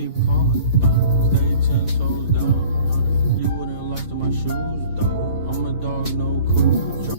keep calling. Stay 10 toes down. You wouldn't like to my shoes, though. I'm a dog, no cool.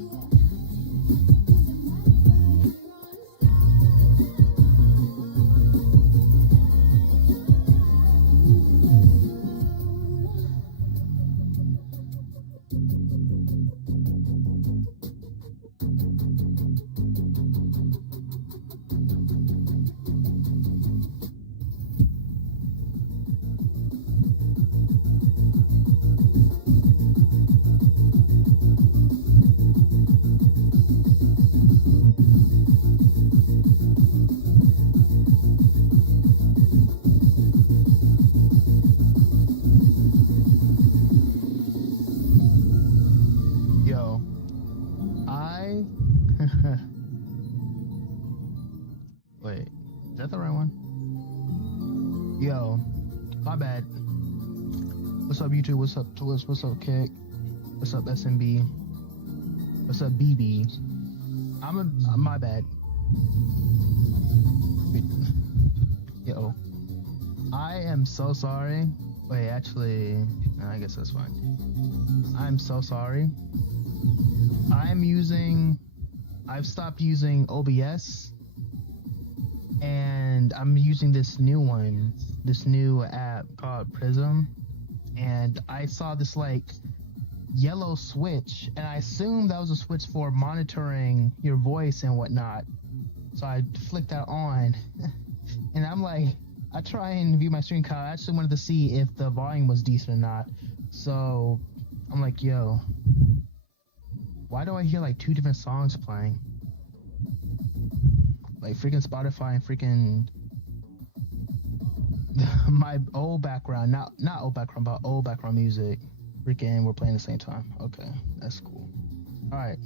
Wait, is that the right one? Yo, my bad. What's up, YouTube? What's up, Twist? What's up, Kick? What's up, SMB? What's up, BB? My bad. Yo, I am so sorry. Wait, actually, I guess that's fine. I'm so sorry. I've stopped using OBS, and I'm using this new app called Prism, and I saw this like yellow switch, and I assumed that was a switch for monitoring your voice and whatnot. So I flicked that on, and I'm like, I try and view my screen card. I actually wanted to see if the volume was decent or not. So I'm like, yo, why do I hear like two different songs playing? Like freaking Spotify and freaking my old background, not old background, but old background music. Freaking, we're playing at the same time. Okay, that's cool. All right,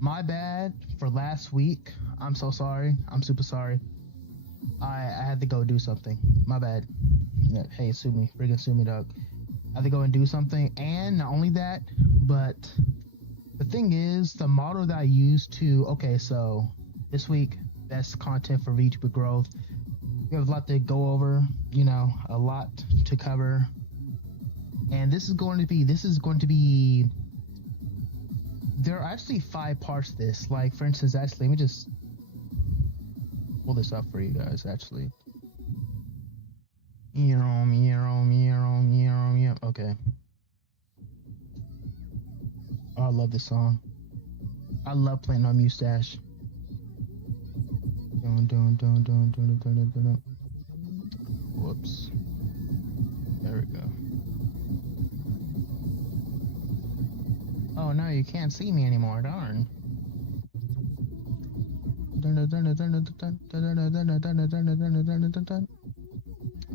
my bad for last week. I'm so sorry. I'm super sorry. I had to go do something. My bad. Yeah, hey, sue me. Freaking sue me, dog. I had to go and do something, and not only that, but the thing is, the model that I used to, okay, so this week, best content for VTuber growth. We have a lot to go over, you know, a lot to cover. And this is going to be, there are actually 5 parts to this. Like, for instance, actually, let me just pull this up for you guys, actually. Okay. Oh, I love this song. I love playing on Mustache. Whoops. There we go. Oh no, you can't see me anymore, darn.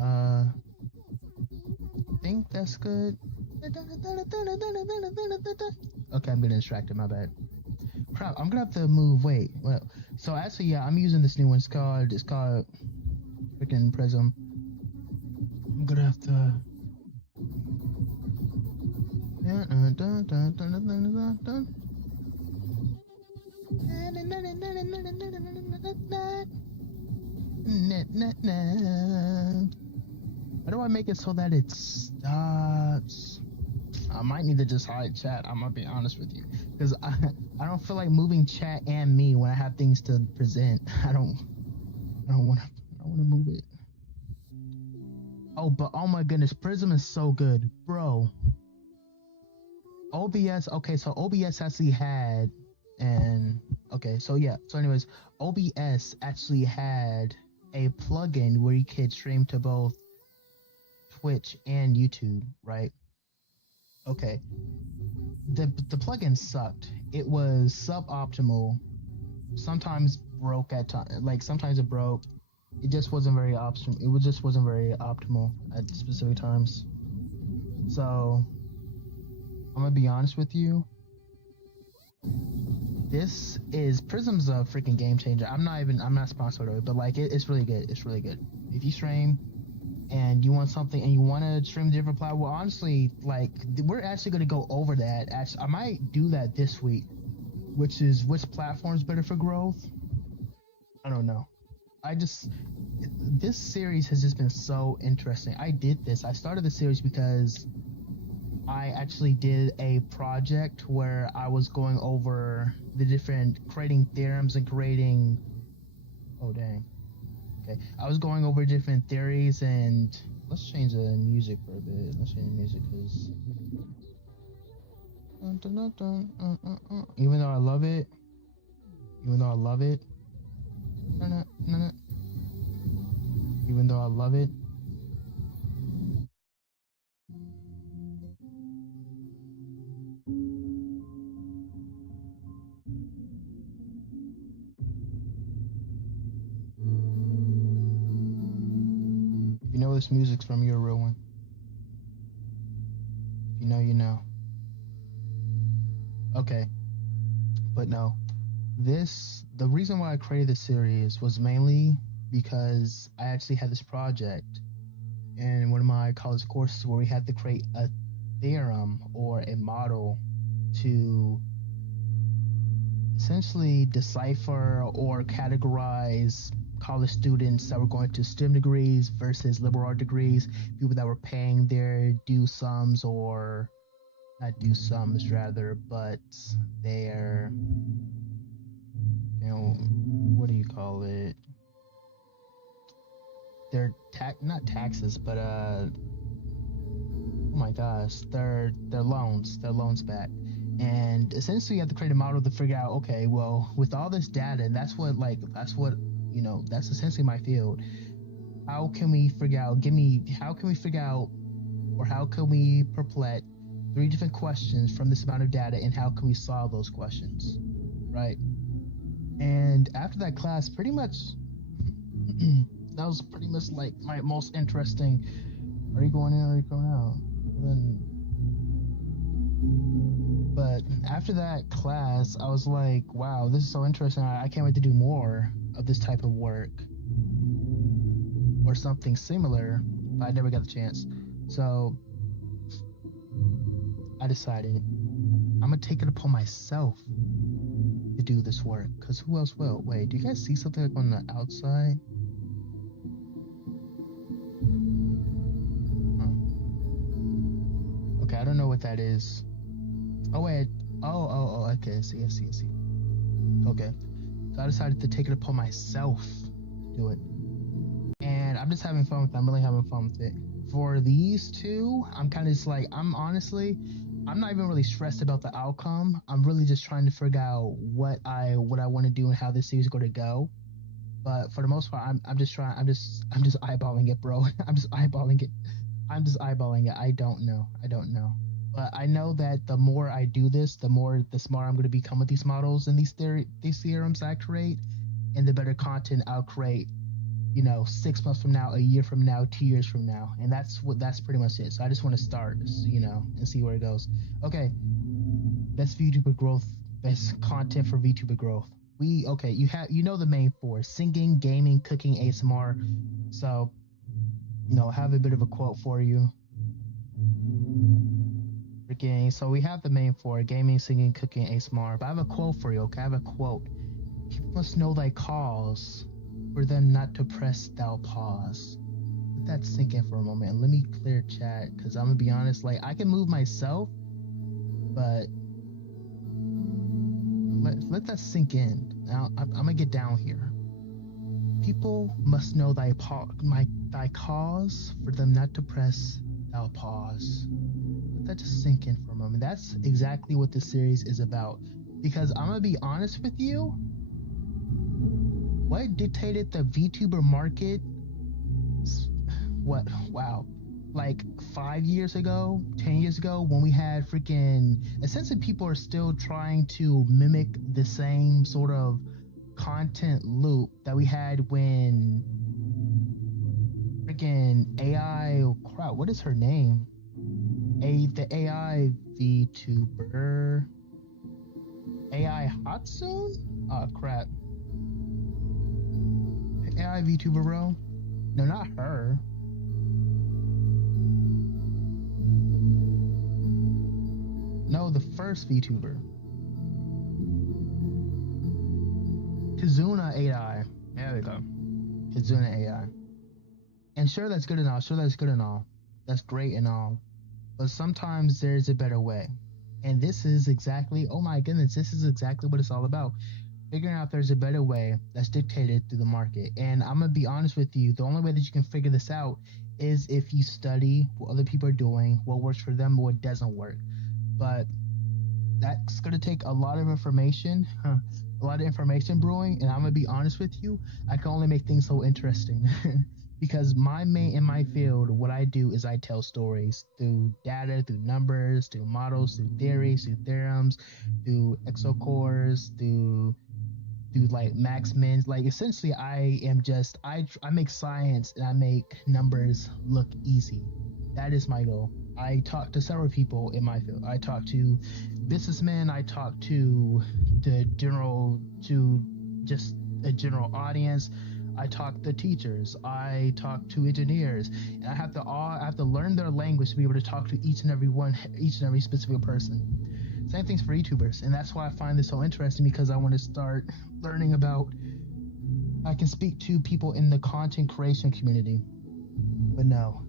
I think that's good. Okay, I'm getting distracted, my bad. Crap, I'm gonna have to move, wait, well, so actually, yeah, I'm using this new one, it's called freaking Prism. I'm gonna have to... How do I make it so that it stops? I might need to just hide chat, I'm gonna be honest with you. Because I don't feel like moving chat and me when I have things to present. I don't wanna move it. Oh, but oh my goodness, Prism is so good, bro. OBS, okay, so OBS actually had, and okay, so yeah, so anyways, OBS actually had a plugin where you could stream to both Twitch and YouTube, right? Okay, the plugin sucked. It was suboptimal. Sometimes broke at times. Like sometimes it broke. It just wasn't very optimal. It just wasn't very optimal at specific times. So I'm gonna be honest with you. This is Prism's a freaking game changer. I'm not sponsored of it, but like it's really good. It's really good. If you stream and you want something and you want to stream different platforms, well, honestly, like we're actually going to go over that. Actually, I might do that this week, which platform's better for growth. I don't know. this series has just been so interesting. I started the series because I actually did a project where I was going over creating theorems and creating, oh dang. Okay, I was going over different theories, and let's change the music for a bit. Let's change the music because even though I love it, even though I love it, if you know this music's from, you're a real one. If you know, you know. Okay, but no. The reason why I created this series was mainly because I actually had this project in one of my college courses where we had to create a theorem or a model to essentially decipher or categorize college students that were going to STEM degrees versus liberal art degrees, people that were paying their due sums, or not due sums rather, but their, what do you call it? Their not taxes, but oh my gosh, their loans back. And essentially you have to create a model to figure out, okay, well, with all this data, and that's essentially my field. How can we figure out, or how can we perplet 3 different questions from this amount of data, and how can we solve those questions, right? And after that class, pretty much, that was pretty much like my most interesting. Are you going in or are you going out? But after that class, I was like, wow, this is so interesting. I can't wait to do more of this type of work or something similar, but I never got the chance. So I decided I'm gonna take it upon myself to do this work, because who else will? Wait, do you guys see something like on the outside? Okay, I don't know what that is. Oh wait, okay, I see. Okay, so I decided to take it upon myself to do it, and I'm just having fun with it. I'm really having fun with it. For these two, I'm kind of just like, I'm not even really stressed about the outcome. I'm really just trying to figure out what I want to do and how this series is going to go. But for the most part, I'm just eyeballing it, bro. I'm just eyeballing it. I don't know. But I know that the more I do this, the smarter I'm going to become with these models and these theorems I create, and the better content I'll create, 6 months from now, a year from now, 2 years from now. And that's pretty much it. So I just want to start, and see where it goes. Okay. Best VTuber growth, best content for VTuber growth. You the main 4: singing, gaming, cooking, ASMR. So, I have a bit of a quote for you. So we have the main 4: gaming, singing, cooking, ASMR. But I have a quote for you, okay? I have a quote. People must know thy cause, for them not to press thou pause. Let that sink in for a moment, and let me clear chat, because I'm gonna be honest, like, I can move myself, but let that sink in. Now, I'm gonna get down here. People must know thy cause, for them not to press thou pause. Let that just sink in for a moment. That's exactly what this series is about. Because I'm gonna be honest with you, what dictated the VTuber market? Like 5 years ago, 10 years ago, when we had essentially people are still trying to mimic the same sort of content loop that we had when AI, what is her name? The AI VTuber, AI Hatsune? Oh crap. AI VTuber, bro? No, not her. No, the first VTuber. Kazuna AI. There we go. It's doing an AI. And sure, that's good and all. Sure, that's good and all. That's great and all. But sometimes there's a better way. And this is exactly, oh my goodness, this is exactly what it's all about. Figuring out there's a better way that's dictated through the market. And I'm going to be honest with you, the only way that you can figure this out is if you study what other people are doing, what works for them, what doesn't work. But that's going to take a lot of information, a lot of information brewing. And I'm going to be honest with you, I can only make things so interesting. Because in my field, what I do is I tell stories through data, through numbers, through models, through theories, through theorems, through exocores, through like max mins. Like essentially, I make science and I make numbers look easy. That is my goal. I talk to several people in my field. I talk to businessmen. I talk to just a general audience. I talk to teachers. I talk to engineers, and I have to learn their language to be able to talk to each and every specific person. Same things for YouTubers, and that's why I find this so interesting, because I want to start learning about. I can speak to people in the content creation community, but no,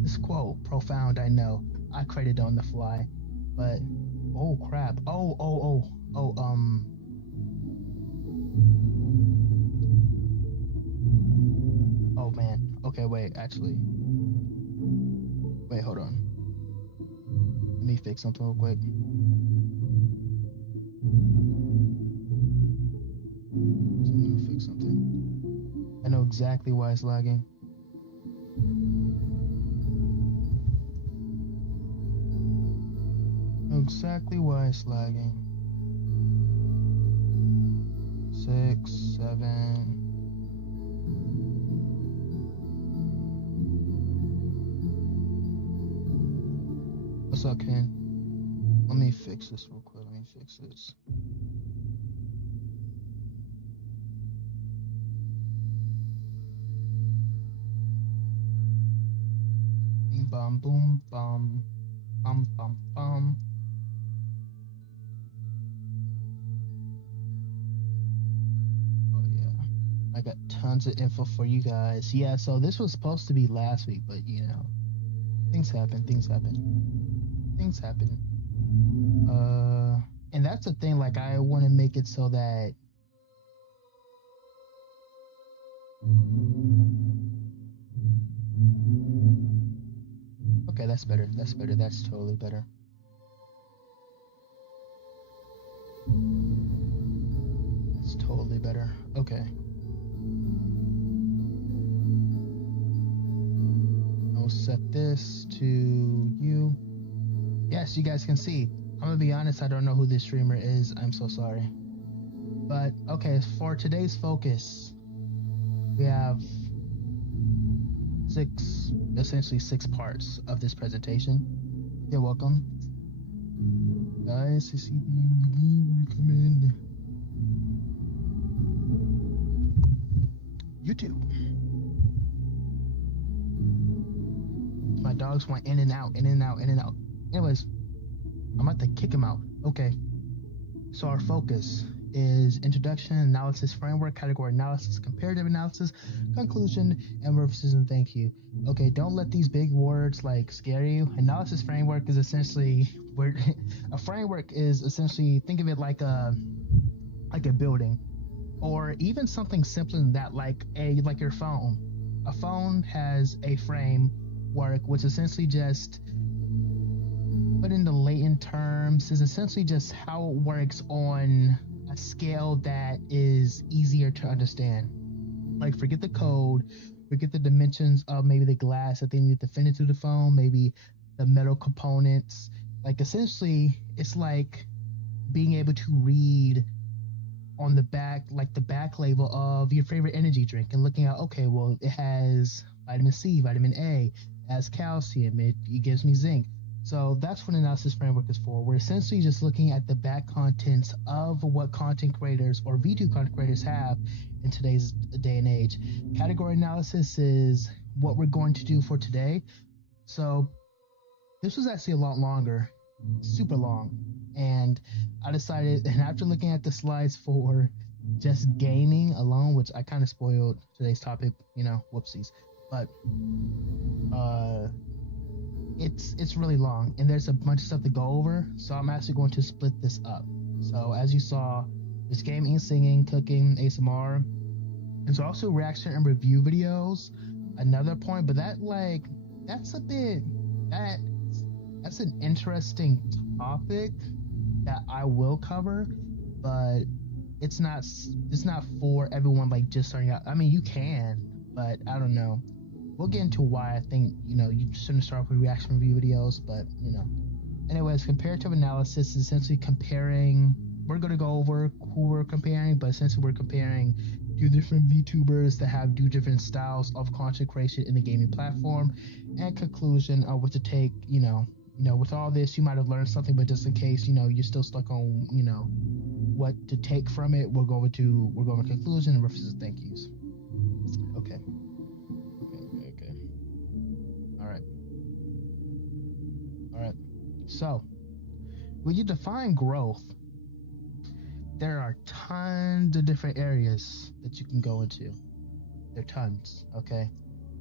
this quote profound. I know I created on the fly, but oh crap! Oh man. Okay, wait, actually. Wait, hold on. Let me fix something real quick. Let me fix something. I know exactly why it's lagging. I know exactly why it's lagging. 6, 7. What's up, Ken? Let me fix this real quick. Let me fix this. Bing bom boom bom bum bum bum. Oh yeah, I got tons of info for you guys. Yeah, so this was supposed to be last week, but you know, things happen. And that's the thing, like I want to make it so that okay, that's better. That's totally better. That's totally better. Okay. I'll set this to you. Yes, you guys can see. I'm gonna be honest, I don't know who this streamer is. I'm so sorry. But okay, for today's focus, we have essentially six parts of this presentation. You're welcome. Guys, I see you come in. YouTube. My dogs went in and out. Anyways, I'm about to kick him out. Okay. So our focus is introduction, analysis, framework, category analysis, comparative analysis, conclusion, and references and thank you. Okay, don't let these big words like scare you. Analysis framework is essentially a framework is essentially, think of it like a building, or even something simpler than that, like your phone. A phone has a framework, which essentially just put into latent terms is essentially just how it works on a scale that is easier to understand. Like, forget the code, forget the dimensions of maybe the glass that they need to fit into the phone, maybe the metal components. Like, essentially, it's like being able to read on the back, like the back label of your favorite energy drink and looking at, okay, well, it has vitamin C, vitamin A, it has calcium, it gives me zinc. So that's what analysis framework is for. We're essentially just looking at the back contents of what content creators or VTuber content creators have in today's day and age. Category analysis is what we're going to do for today. So this was actually a lot longer, super long. And I decided, and after looking at the slides for just gaming alone, which I kind of spoiled today's topic, whoopsies. But uh, it's really long, and there's a bunch of stuff to go over. So I'm actually going to split this up. So as you saw, there's gaming, singing, cooking, ASMR. There's also reaction and review videos. Another point, but that's a bit that's an interesting topic that I will cover, but it's not for everyone like just starting out. I mean, you can, but I don't know. We'll get into why I think you shouldn't start off with reaction review videos, but anyways, comparative analysis is essentially comparing. We're gonna go over who we're comparing, but essentially we're comparing two different VTubers that have two different styles of content creation in the gaming platform. And conclusion of what to take. With all this, you might have learned something, but just in case you're still stuck on what to take from it, we're going to conclusion and references. Thank yous. Okay. All right. So, when you define growth, there are tons of different areas that you can go into. There are tons, okay?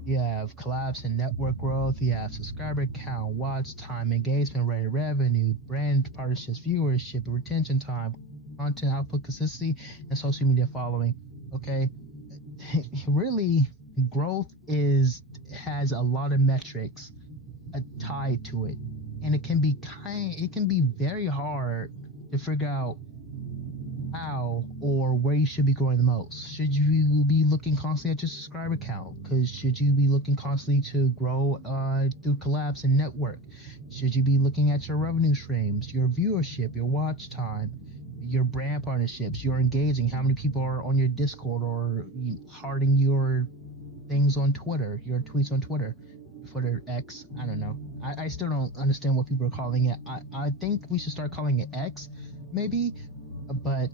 You have collabs and network growth, you have subscriber count, watch time, engagement rate, revenue, brand partnerships, viewership, retention time, content output consistency, and social media following, okay? Really, growth has a lot of metrics tied to it, and it can be very hard to figure out how or where you should be growing the most. Should you be looking constantly at your subscriber count? Should you be looking constantly to grow through collabs and network? Should you be looking at your revenue streams, your viewership, your watch time, your brand partnerships, your engaging, how many people are on your Discord or hearting your things on Twitter, your tweets on Twitter X, I don't know. I still don't understand what people are calling it. I think we should start calling it X, maybe, but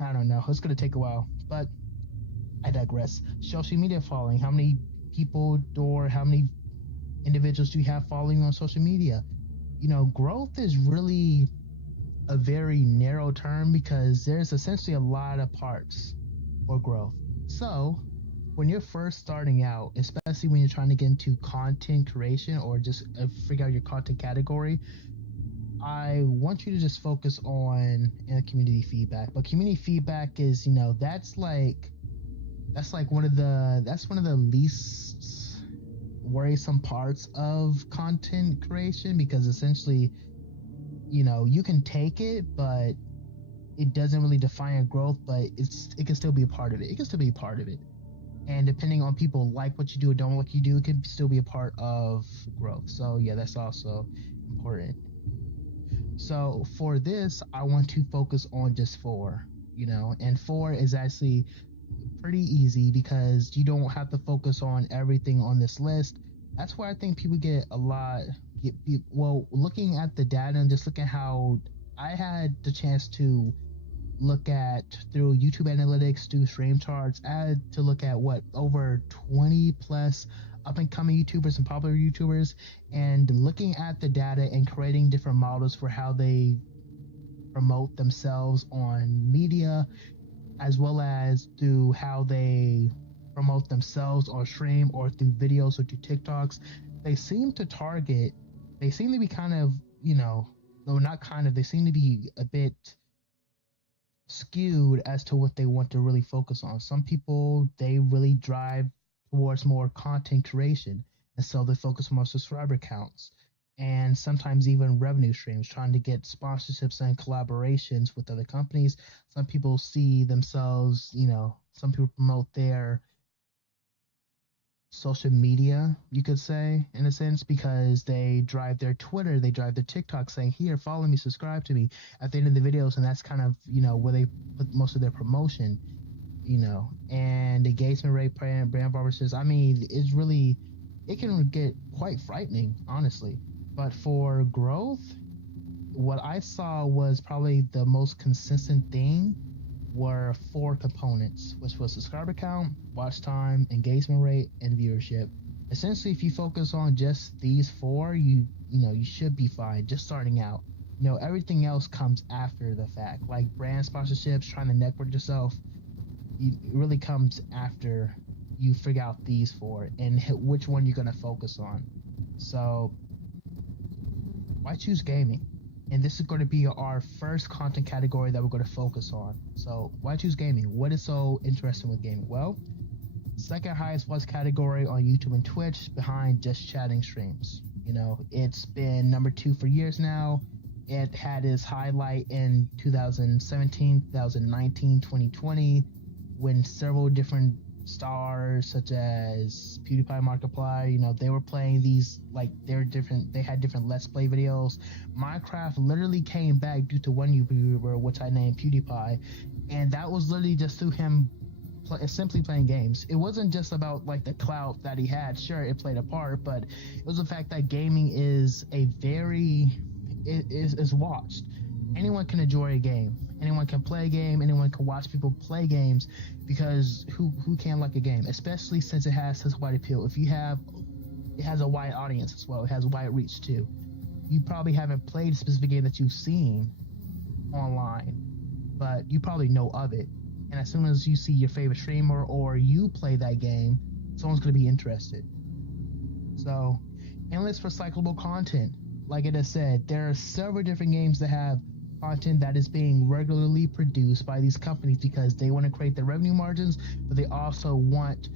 I don't know. It's gonna take a while, but I digress. Social media following, how many people or how many individuals do you have following on social media? Growth is really a very narrow term because there's essentially a lot of parts for growth. So when you're first starting out, especially when you're trying to get into content creation or just figure out your content category, I want you to just focus on community feedback. But community feedback is, that's one of the least worrisome parts of content creation, because essentially, you can take it, but it doesn't really define your growth, but it can still be a part of it. And depending on people like what you do or don't like what you do, it can still be a part of growth. So yeah, that's also important. So for this, I want to focus on just 4, and 4 is actually pretty easy because you don't have to focus on everything on this list. That's why I think people looking at the data and just looking how I had the chance to look at through YouTube analytics, do stream charts, I had to look at over 20 plus up and coming YouTubers and popular YouTubers, and looking at the data and creating different models for how they promote themselves on media, as well as through how they promote themselves on stream or through videos or through TikToks. They seem to be kind of, they seem to be a bit skewed as to what they want to really focus on. Some people, they really drive towards more content creation, and so they focus more on subscriber counts and sometimes even revenue streams, trying to get sponsorships and collaborations with other companies. Some people see themselves, some people promote their social media, you could say, in a sense, because they drive their Twitter, they drive their TikTok saying, here, follow me, subscribe to me at the end of the videos. And that's kind of, where they put most of their promotion, and engagement rate, brand partnerships. I mean, it can get quite frightening, honestly. But for growth, what I saw was probably the most consistent thing were 4 components, which was subscriber count, watch time, engagement rate, and viewership. Essentially, if you focus on just these 4, you should be fine just starting out. Everything else comes after the fact, like brand sponsorships, trying to network yourself. it really comes after you figure out these four and which one you're going to focus on. So why choose gaming? And this is going to be our first content category that we're going to focus on. So why choose gaming? What is so interesting with gaming? Well, second highest watch category on YouTube and Twitch behind just chatting streams. You know, it's been number 2 for years now. It had its highlight in 2017, 2019, 2020, when several different stars such as PewDiePie, Markiplier, you know, they were playing these, like, they had different Let's Play videos. Minecraft literally came back due to one YouTuber, which I named PewDiePie, and that was literally just through him simply playing games. It wasn't just about like the clout that he had. Sure, it played a part, but it was the fact that gaming is is watched. Anyone can enjoy a game. Anyone can play a game. Anyone can watch people play games, because who can't like a game? Especially since it has such wide appeal. It has a wide audience as well. It has wide reach too. You probably haven't played a specific game that you've seen online, but you probably know of it. And as soon as you see your favorite streamer or you play that game, someone's going to be interested. So, endless recyclable content. Like it has said, there are several different games that have content that is being regularly produced by these companies because they want to create the revenue margins, but they also want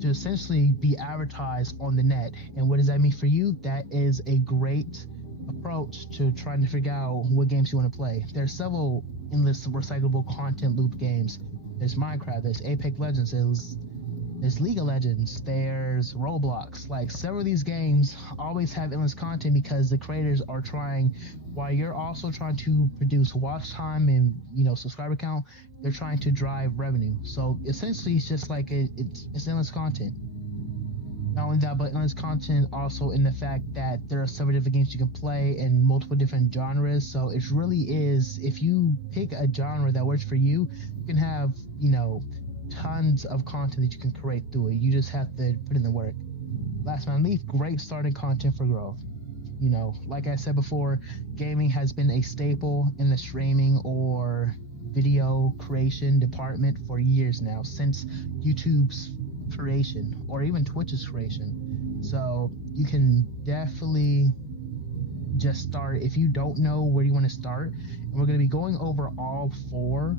to essentially be advertised on the net. And what does that mean for you? That is a great approach to trying to figure out what games you want to play. There are several endless recyclable content loop games. There's Minecraft, there's Apex Legends, there's League of Legends, there's Roblox. Like, several of these games always have endless content because the creators are trying, while you're also trying to produce watch time and, you know, subscriber count, they're trying to drive revenue. So essentially it's just like it's endless content. Not only that, but endless content also in the fact that there are several different games you can play in multiple different genres. So it really is, if you pick a genre that works for you, you can have, you know, tons of content that you can create through it. You just have to put in the work. Last but not least, great starting content for growth. You know, like I said before, gaming has been a staple in the streaming or video creation department for years now, since YouTube's creation or even Twitch's creation. So you can definitely just start if you don't know where you want to start. And we're going to be going over all 4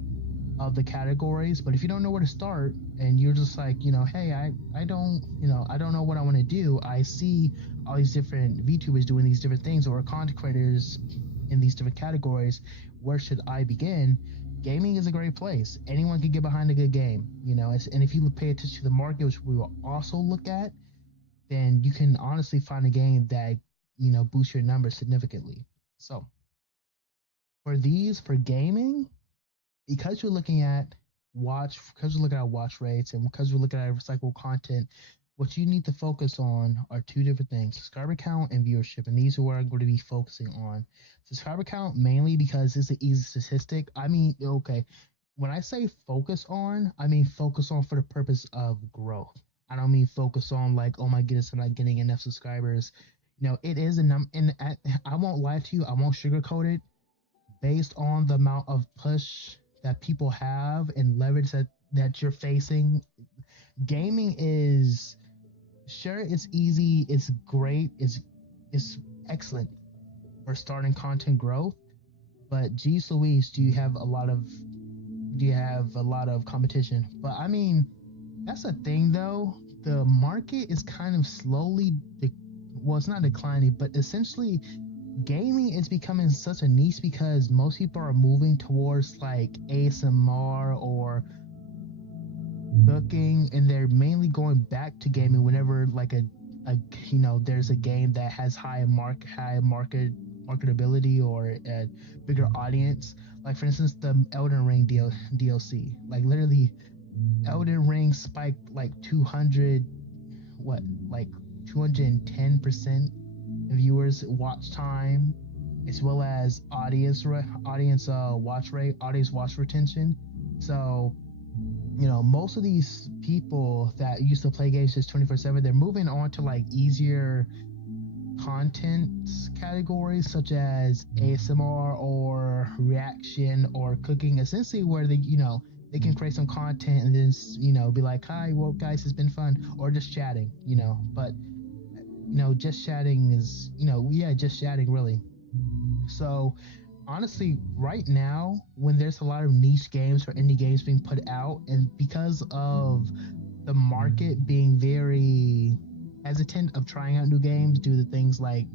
of the categories, but if you don't know where to start and you're just like, you know, hey, I don't know what I want to do. I see all these different VTubers doing these different things, or content creators in these different categories. Where should I begin? Gaming is a great place. Anyone can get behind a good game, you know, and if you pay attention to the market, which we will also look at, then you can honestly find a game that, you know, boosts your numbers significantly. So for gaming, because you're looking at watch rates, and because we're looking at recycled content, what you need to focus on are 2 different things: subscriber count and viewership. And these are where I'm going to be focusing on. Subscriber count mainly because it's the easy statistic. I mean, okay, when I say focus on, I mean focus on for the purpose of growth. I don't mean focus on like, oh my goodness, I'm not getting enough subscribers. You know, it is a number, and I won't lie to you, I won't sugarcoat it. Based on the amount of push that people have and leverage that you're facing, gaming is, sure, it's easy, it's great, it's excellent for starting content growth, but geez Louise, do you have a lot of competition? But I mean, that's the thing though, the market is kind of slowly it's not declining, but essentially gaming is becoming such a niche because most people are moving towards like ASMR or cooking, and they're mainly going back to gaming whenever like there's a game that has high marketability or a bigger audience. Like, for instance, the Elden Ring DLC. Like, literally, Elden Ring spiked like 210% viewers watch time, as well as audience watch retention. So, you know, most of these people that used to play games just 24/7, they're moving on to like easier content categories such as ASMR or reaction or cooking, essentially where they they can create some content and then, be like, hi, well, guys, it's been fun, or just chatting, but, just chatting is, just chatting, really. So, honestly, right now, when there's a lot of niche games or indie games being put out, and because of the market being very hesitant of trying out new games due to things like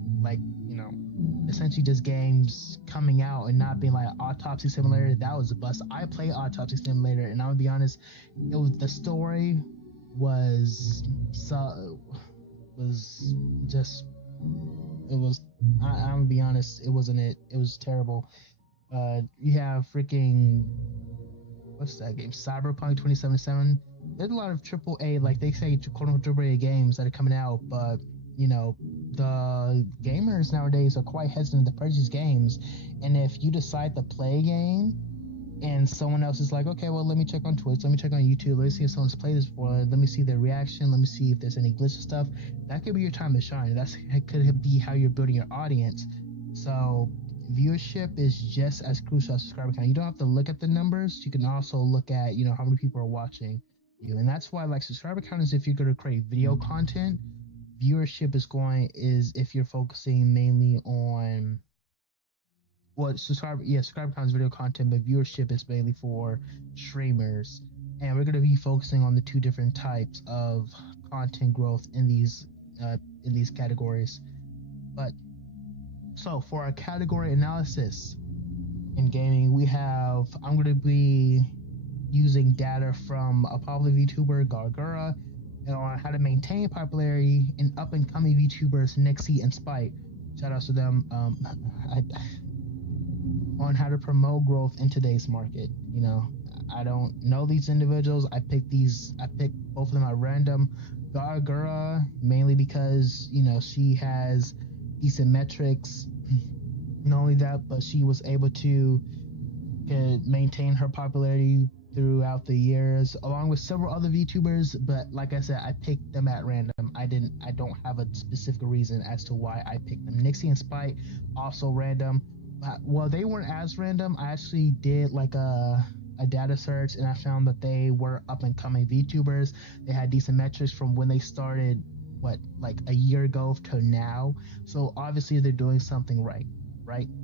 essentially just games coming out and not being like Autopsy Simulator, that was a bust. I play Autopsy Simulator, and I'm gonna be honest, the story was just I'm gonna be honest, it wasn't it. It was terrible. You have freaking, what's that game? Cyberpunk 2077. There's a lot of AAA, like they say, quote unquote AAA games that are coming out, but the gamers nowadays are quite hesitant to purchase games. And if you decide to play a game and someone else is like, okay, well, let me check on Twitch, let me check on YouTube, let me see if someone's played this before, let me see their reaction, let me see if there's any glitch stuff, that could be your time to shine. That could be how you're building your audience. So viewership is just as crucial as subscriber count. You don't have to look at the numbers. You can also look at, how many people are watching you. And that's why, like, subscriber count is if you're going to create video content. Viewership is if you're focusing mainly on subscriber count is video content, but viewership is mainly for streamers. And we're going to be focusing on the two different types of content growth in these categories. But so for our category analysis in gaming, I'm going to be using data from a popular VTuber, Gargura, and on how to maintain popularity in up-and-coming VTubers Nixie and Spite. Shout outs to them. On how to promote growth in today's market. I don't know these individuals. I picked both of them at random. Gargura, mainly because, she has decent metrics. Not only that, but she was able to maintain her popularity throughout the years, along with several other VTubers. But like I said, I picked them at random. I don't have a specific reason as to why I picked them. Nixie and Spite, also random. Well, they weren't as random. I actually did like a data search, and I found that they were up and coming VTubers. They had decent metrics from when they started, like a year ago to now. So obviously they're doing something right?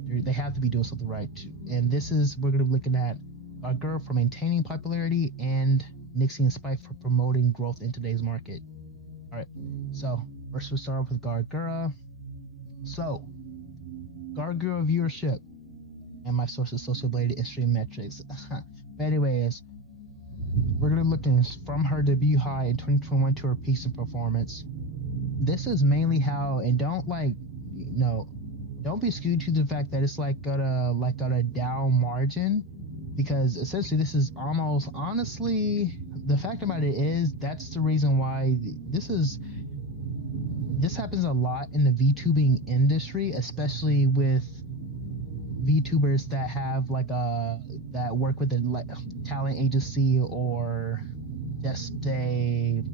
They have to be doing something right. And we're going to be looking at Gargura for maintaining popularity and Nixie and Spike for promoting growth in today's market. All right, so first we'll start off with Gargura. So Gargura viewership, and my source is Social Blade and Stream Metrics. But anyways, we're going to look at from her debut high in 2021 to her peaks in performance. This is mainly how, and don't be skewed to the fact that it's got a down margin, because essentially this is almost, honestly, the fact about it is that's the reason why this happens a lot in the VTubing industry, especially with VTubers that have that work with a talent agency or just a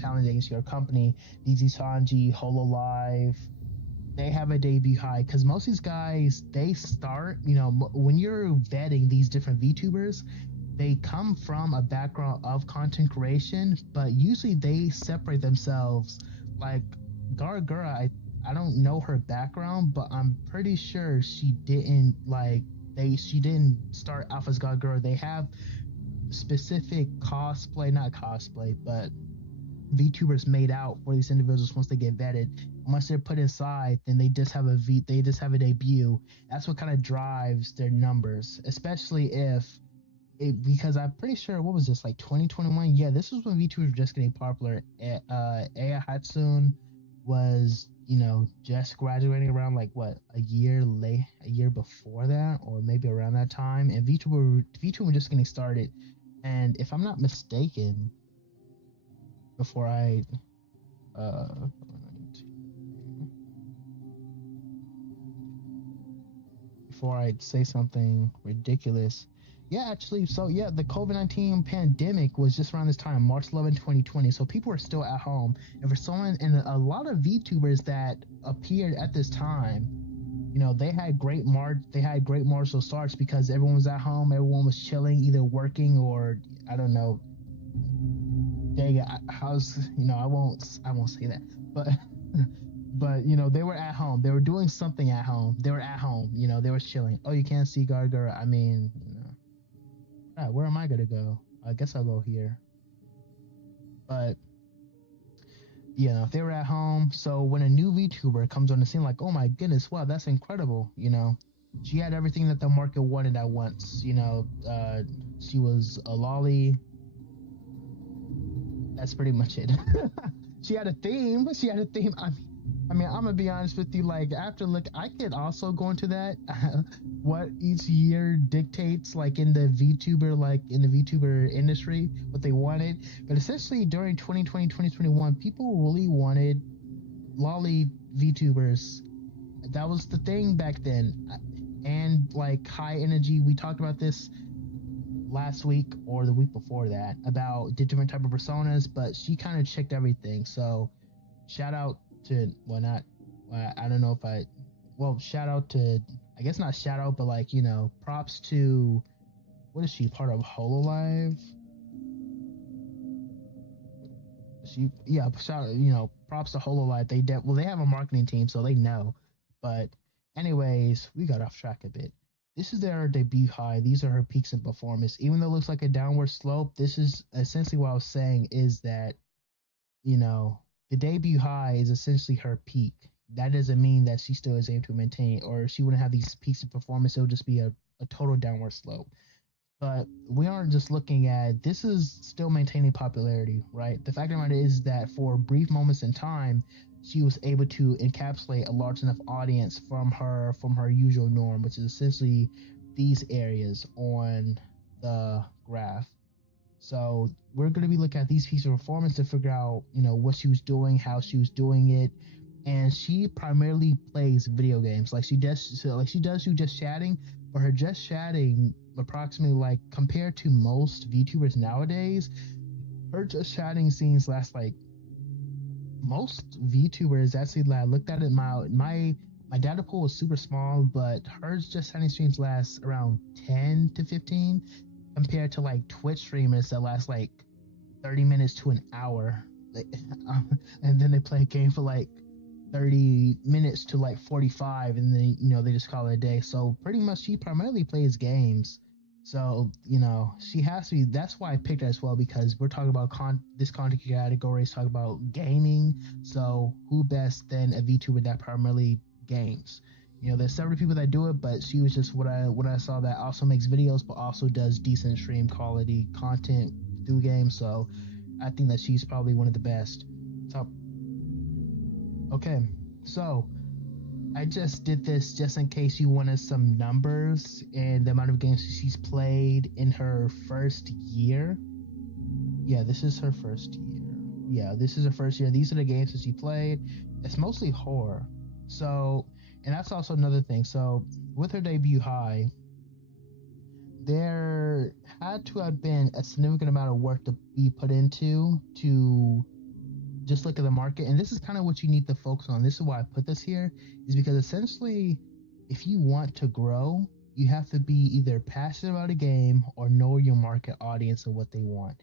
talent agency or company. DZ Sanji, Hololive, they have a debut high, because most of these guys, they start, when you're vetting these different VTubers, they come from a background of content creation, but usually they separate themselves. Like Gargura, I don't know her background, but I'm pretty sure she didn't start off as Gargura. They have specific not cosplay, but VTubers made out for these individuals. Once they get vetted, once they're put inside, then they just have a debut. That's what kind of drives their numbers, especially because I'm pretty sure, what was this, like 2021? Yeah, this was when VTubers were just getting popular. Aya Hatsune was, just graduating around a year before that, or maybe around that time, and VTuber were just getting started. And if I'm not mistaken, before I say something ridiculous, the COVID-19 pandemic was just around this time, March 11, 2020. So people were still at home, and for someone, and a lot of VTubers that appeared at this time, They had great martial arts because everyone was at home, everyone was chilling, either working or I don't know. Dang it, I won't say that, but but they were at home, they were doing something at home, they were at home, they were chilling. Oh, you can't see Gargara. I mean, where am I gonna go? I guess I'll go here. But they were at home. So when a new VTuber comes on the scene, like, oh my goodness, wow, that's incredible. She had everything that the market wanted at once. She was a lolly. That's pretty much it. She had a theme. I mean, I'm gonna be honest with you. Like, I could also go into that. What each year dictates, like in the VTuber industry, what they wanted. But essentially, during 2020, 2021, people really wanted lolly VTubers. That was the thing back then. And like high energy. We talked about this last week or the week before that about different type of personas, but she kind of checked everything. So shout out to I don't know if shout out to, I guess not shout out, but props to, what is she, part of Hololive? Props to Hololive. They have a marketing team, so they know. But anyways, we got off track a bit. This is their debut high. These are her peaks in performance. Even though it looks like a downward slope, this is essentially what I was saying, is that, the debut high is essentially her peak. That doesn't mean that she still is able to maintain, or she wouldn't have these peaks of performance. It would just be a total downward slope. But we aren't just looking at, this is still maintaining popularity, right? The fact of the matter is that for brief moments in time, she was able to encapsulate a large enough audience from her usual norm, which is essentially these areas on the graph. So we're going to be looking at these pieces of performance to figure out, what she was doing, how she was doing it. And she primarily plays video games. She does do just chatting, but her just chatting approximately, compared to most VTubers nowadays, her just chatting scenes last most VTubers actually, I looked at it, my data pool was super small, but hers just chatting streams last around 10 to 15 compared to Twitch streamers that last 30 minutes to an hour. And then they play a game for 30 minutes to 45, and then they just call it a day. So pretty much she primarily plays games. So she has to be. That's why I picked her as well, because we're talking about this content category is talking about gaming. So who best than a VTuber that primarily games? There's several people that do it, but she was just what I saw that also makes videos, but also does decent stream quality content through games. So I think that she's probably one of the best. Okay, so I just did this just in case you wanted some numbers and the amount of games she's played in her first year. Yeah, this is her first year. These are the games that she played. It's mostly horror. So, and that's also another thing. So, with her debut high, there had to have been a significant amount of work to be put into to just look at the market. And this is kind of what you need to focus on. This is why I put this here, is because essentially, if you want to grow, you have to be either passionate about a game or know your market audience and what they want.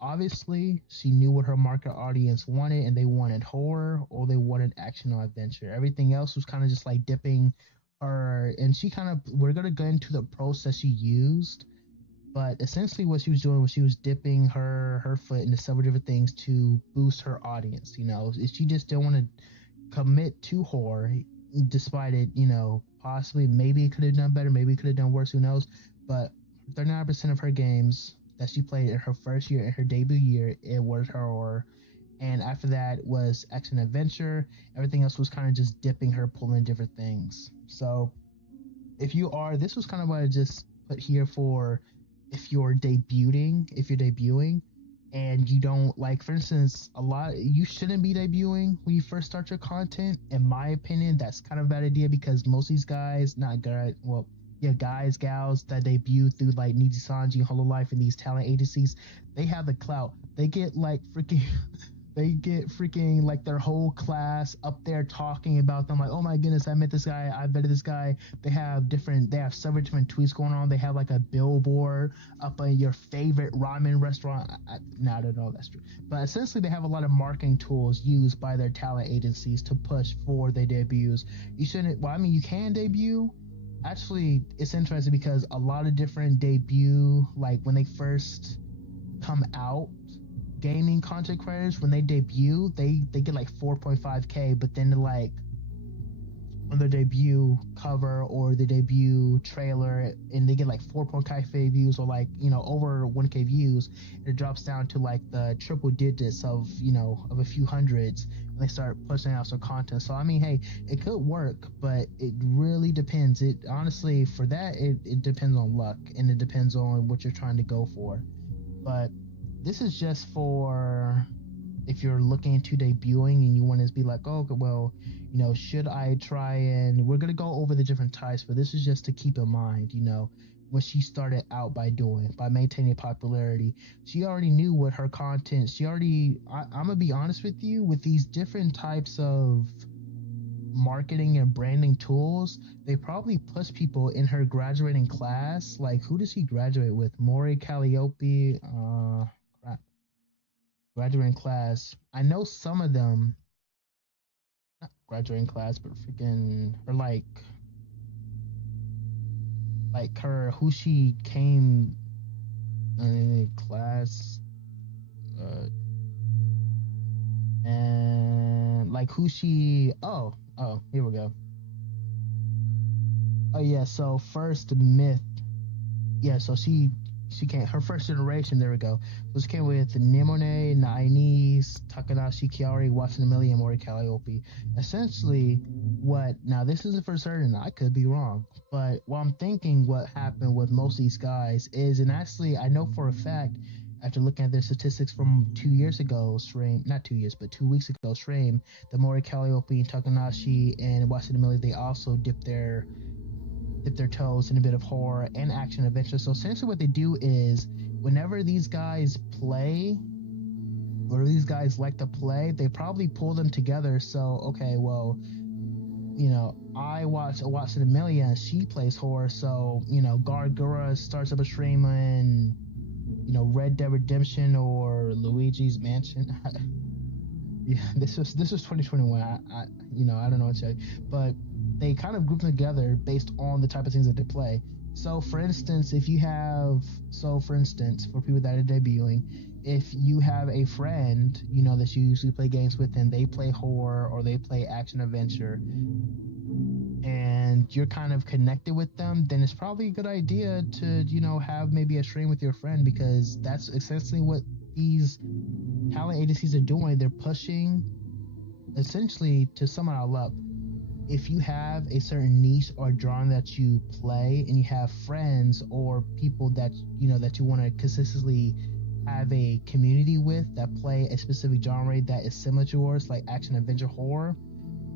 Obviously, she knew what her market audience wanted, and they wanted horror or they wanted action or adventure. Everything else was kind of just dipping her, and we're going to go into the process she used. But essentially what she was doing was she was dipping her foot into several different things to boost her audience. She just didn't want to commit to horror, despite it, possibly, maybe it could have done better, maybe it could have done worse, who knows. But 39% of her games that she played in her first year, in her debut year, it was horror. And after that was action adventure. Everything else was kind of just dipping her, pulling different things. So this was kind of what I just put here for if you're debuting and you don't, for instance, you shouldn't be debuting when you first start your content. In my opinion, that's kind of a bad idea, because most of these guys, guys, gals that debut through Niji Sanji, Hololive, and these talent agencies, they have the clout. They get freaking They get freaking like their whole class up there talking about them, like, oh my goodness, I met this guy, I vetted this guy. They have several different tweets going on. They have like a billboard up on your favorite ramen restaurant. No, I don't know if that's true, but essentially they have a lot of marketing tools used by their talent agencies to push for their debuts. You shouldn't. Well, I mean, you can debut. Actually, it's interesting because a lot of different debut, like when they first come out, gaming content creators, when they debut, they get like 4.5k, but then like on their debut cover or the debut trailer, and they get like 4.5k views, or like, you know, over 1k views, it drops down to like the triple digits of, you know, of a few hundreds when they start pushing out some content. So I mean, hey, it could work, but it really depends. It honestly, for that, it depends on luck, and it depends on what you're trying to go for. But this is just for if you're looking into debuting and you want to be like, oh, well, you know, should I try? And we're going to go over the different types, but this is just to keep in mind, you know, what she started out by doing, by maintaining popularity. She already knew what her content, I'm going to be honest with you, with these different types of marketing and branding tools, they probably push people in her graduating class. Like, who does she graduate with? Maury Calliope, crap. Graduating class. I know some of them, not graduating class, but freaking her, like her, who she came in class, and like who she, here we go. Oh yeah, so first myth. Yeah, so she came, her first generation, there we go. So she came with Nimone, Nainis, Takanashi Kiari, Watson Emily, and Mori Calliope. Essentially, now this isn't for certain, I could be wrong, but what I'm thinking what happened with most of these guys is, and actually I know for a fact, after looking at their statistics from 2 years ago, not 2 years, but 2 weeks ago, the Mori Calliope, Takanashi, and Watson Emily, they also dip their toes in a bit of horror and action adventure. So essentially what they do is, whenever these guys play, or these guys like to play, they probably pull them together. So, okay, well, you know, I watch Amelia, and she plays horror, so, you know, Gargura starts up a stream in, you know, Red Dead Redemption or Luigi's Mansion. Yeah, this was 2021. I you know, I don't know what to say, but they kind of group them together based on the type of things that they play. So for instance, for people that are debuting, if you have a friend, you know, that you usually play games with, and they play horror or they play action adventure, and you're kind of connected with them, then it's probably a good idea to, you know, have maybe a stream with your friend, because that's essentially what these talent agencies are doing. They're pushing, essentially, to sum it all up, if you have a certain niche or genre that you play, and you have friends or people that, you know, that you want to consistently have a community with that play a specific genre that is similar to yours, like action, adventure, horror,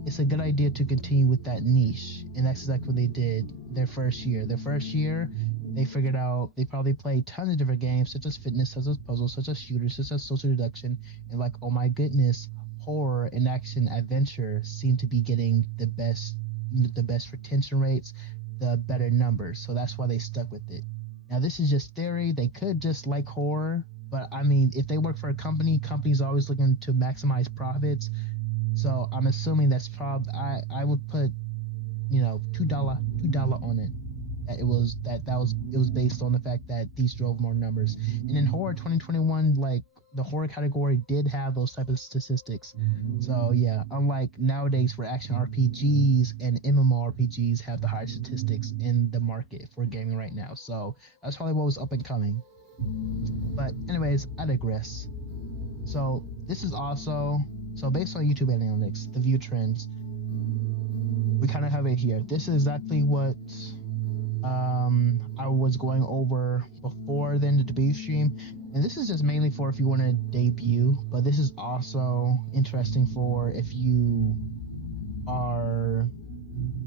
it's a good idea to continue with that niche. And that's exactly what they did their first year. They figured out, they probably played tons of different games, such as fitness, such as puzzles, such as shooters, such as social deduction, and like, oh my goodness, horror and action adventure seem to be getting the best retention rates, the better numbers. So that's why they stuck with it. Now, this is just theory. They could just like horror, but I mean, if they work for a company's always looking to maximize profits. So I'm assuming that's I would put, you know, $2 on it. That it was based on the fact that these drove more numbers. And in horror 2021, like, the horror category did have those type of statistics. So yeah, unlike nowadays where action RPGs and MMORPGs have the higher statistics in the market for gaming right now. So that's probably what was up and coming. But anyways, I digress. So this is also, so based on YouTube analytics, the view trends, we kind of have it here. This is exactly what I was going over before then, the debut stream. And this is just mainly for if you want to debut, but this is also interesting for if you are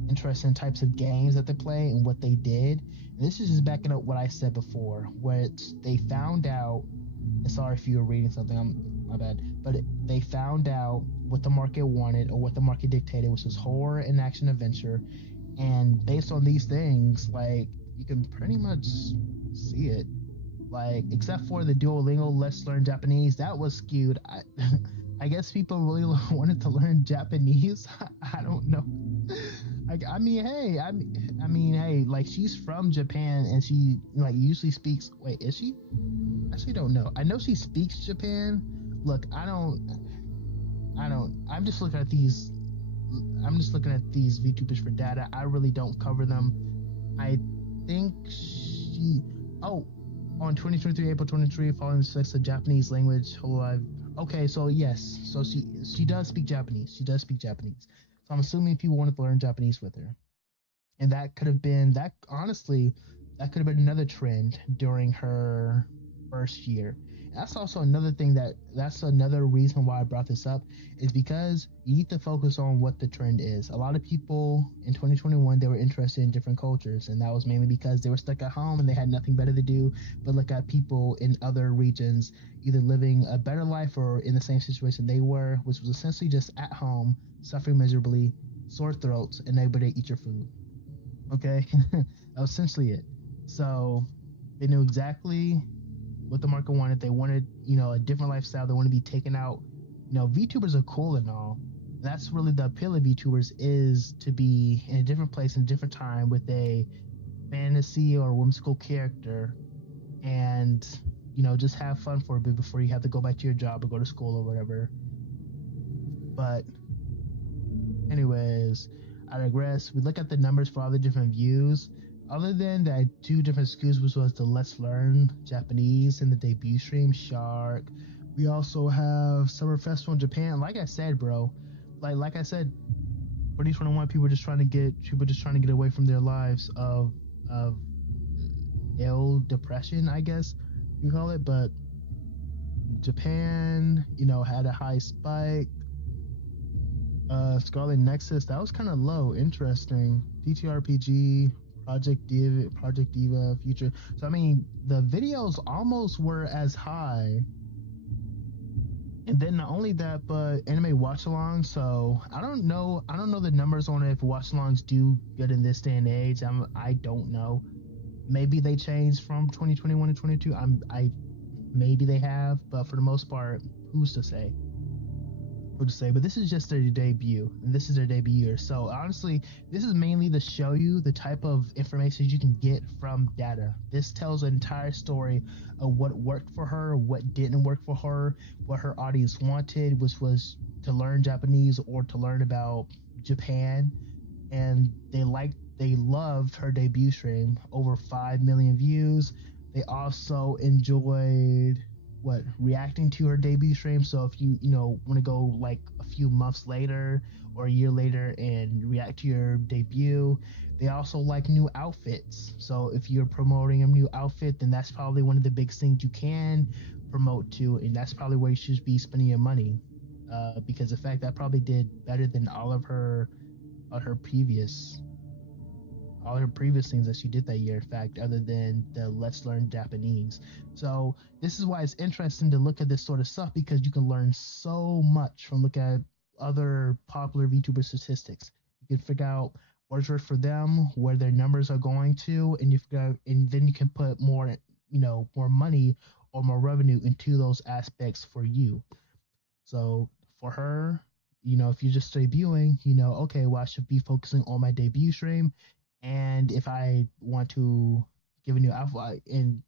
interested in types of games that they play and what they did. And this is just backing up what I said before, what they found out. Sorry if you were reading something. my bad. But they found out what the market wanted or what the market dictated, which was horror and action adventure. And based on these things, like, you can pretty much see it. Like, except for the Duolingo Let's Learn Japanese, that was skewed. I guess people really wanted to learn Japanese. I don't know. Hey, like, she's from Japan and she, like, usually speaks. Wait, is she? I actually don't know. I know she speaks Japan. Look, I'm just looking at these VTubers for data. I really don't cover them. I think on 2023, April 23, following the sex of Japanese language, Hololive. Okay, so yes, so she does speak Japanese. So I'm assuming people wanted to learn Japanese with her, and that could have been another trend during her first year. That's also another thing that's another reason why I brought this up, is because you need to focus on what the trend is. A lot of people in 2021, they were interested in different cultures, and that was mainly because they were stuck at home and they had nothing better to do but look at people in other regions either living a better life or in the same situation they were, which was essentially just at home, suffering miserably, sore throats, and nobody to eat your food. Okay? That was essentially it. So they knew exactly what the market wanted. They wanted, a different lifestyle. They want to be taken out. VTubers are cool and all. That's really the appeal of VTubers, is to be in a different place in a different time with a fantasy or whimsical character, and just have fun for a bit before you have to go back to your job or go to school or whatever. But anyways, I digress. We look at the numbers for all the different views. Other than the 2 different schools, which was the Let's Learn Japanese and the debut stream Shark, we also have Summer Festival in Japan. Like I said, bro, like I said, 2021, people were just trying to get away from their lives of ill depression, I guess you call it. But Japan, had a high spike. Scarlet Nexus, that was kind of low. Interesting. DTRPG, Project Diva, Future. So I mean, the videos almost were as high. And then not only that, but anime watch-alongs. So I don't know the numbers on it, if watch-alongs do good in this day and age. I don't know. Maybe they changed from 2021 to 22. Maybe they have, but for the most part, who's to say? But this is just their debut, and this is their debut year. So honestly, this is mainly to show you the type of information you can get from data. This tells an entire story of what worked for her, what didn't work for her, what her audience wanted, which was to learn Japanese or to learn about Japan. And they loved her debut stream, over 5 million views. They also enjoyed reacting to her debut stream. So if you want to go like a few months later or a year later and react to your debut, they also like new outfits. So if you're promoting a new outfit, then that's probably one of the biggest things you can promote to, and that's probably where you should be spending your money, because the fact that probably did better than all her previous things that she did that year, in fact, other than the Let's Learn Japanese. So this is why it's interesting to look at this sort of stuff, because you can learn so much from looking at other popular VTuber statistics. You can figure out what's worth for them, where their numbers are going to, and then you can put more money or more revenue into those aspects for you. So for her, if you're just debuting, okay, well, I should be focusing on my debut stream. And if I want to give a new outfit and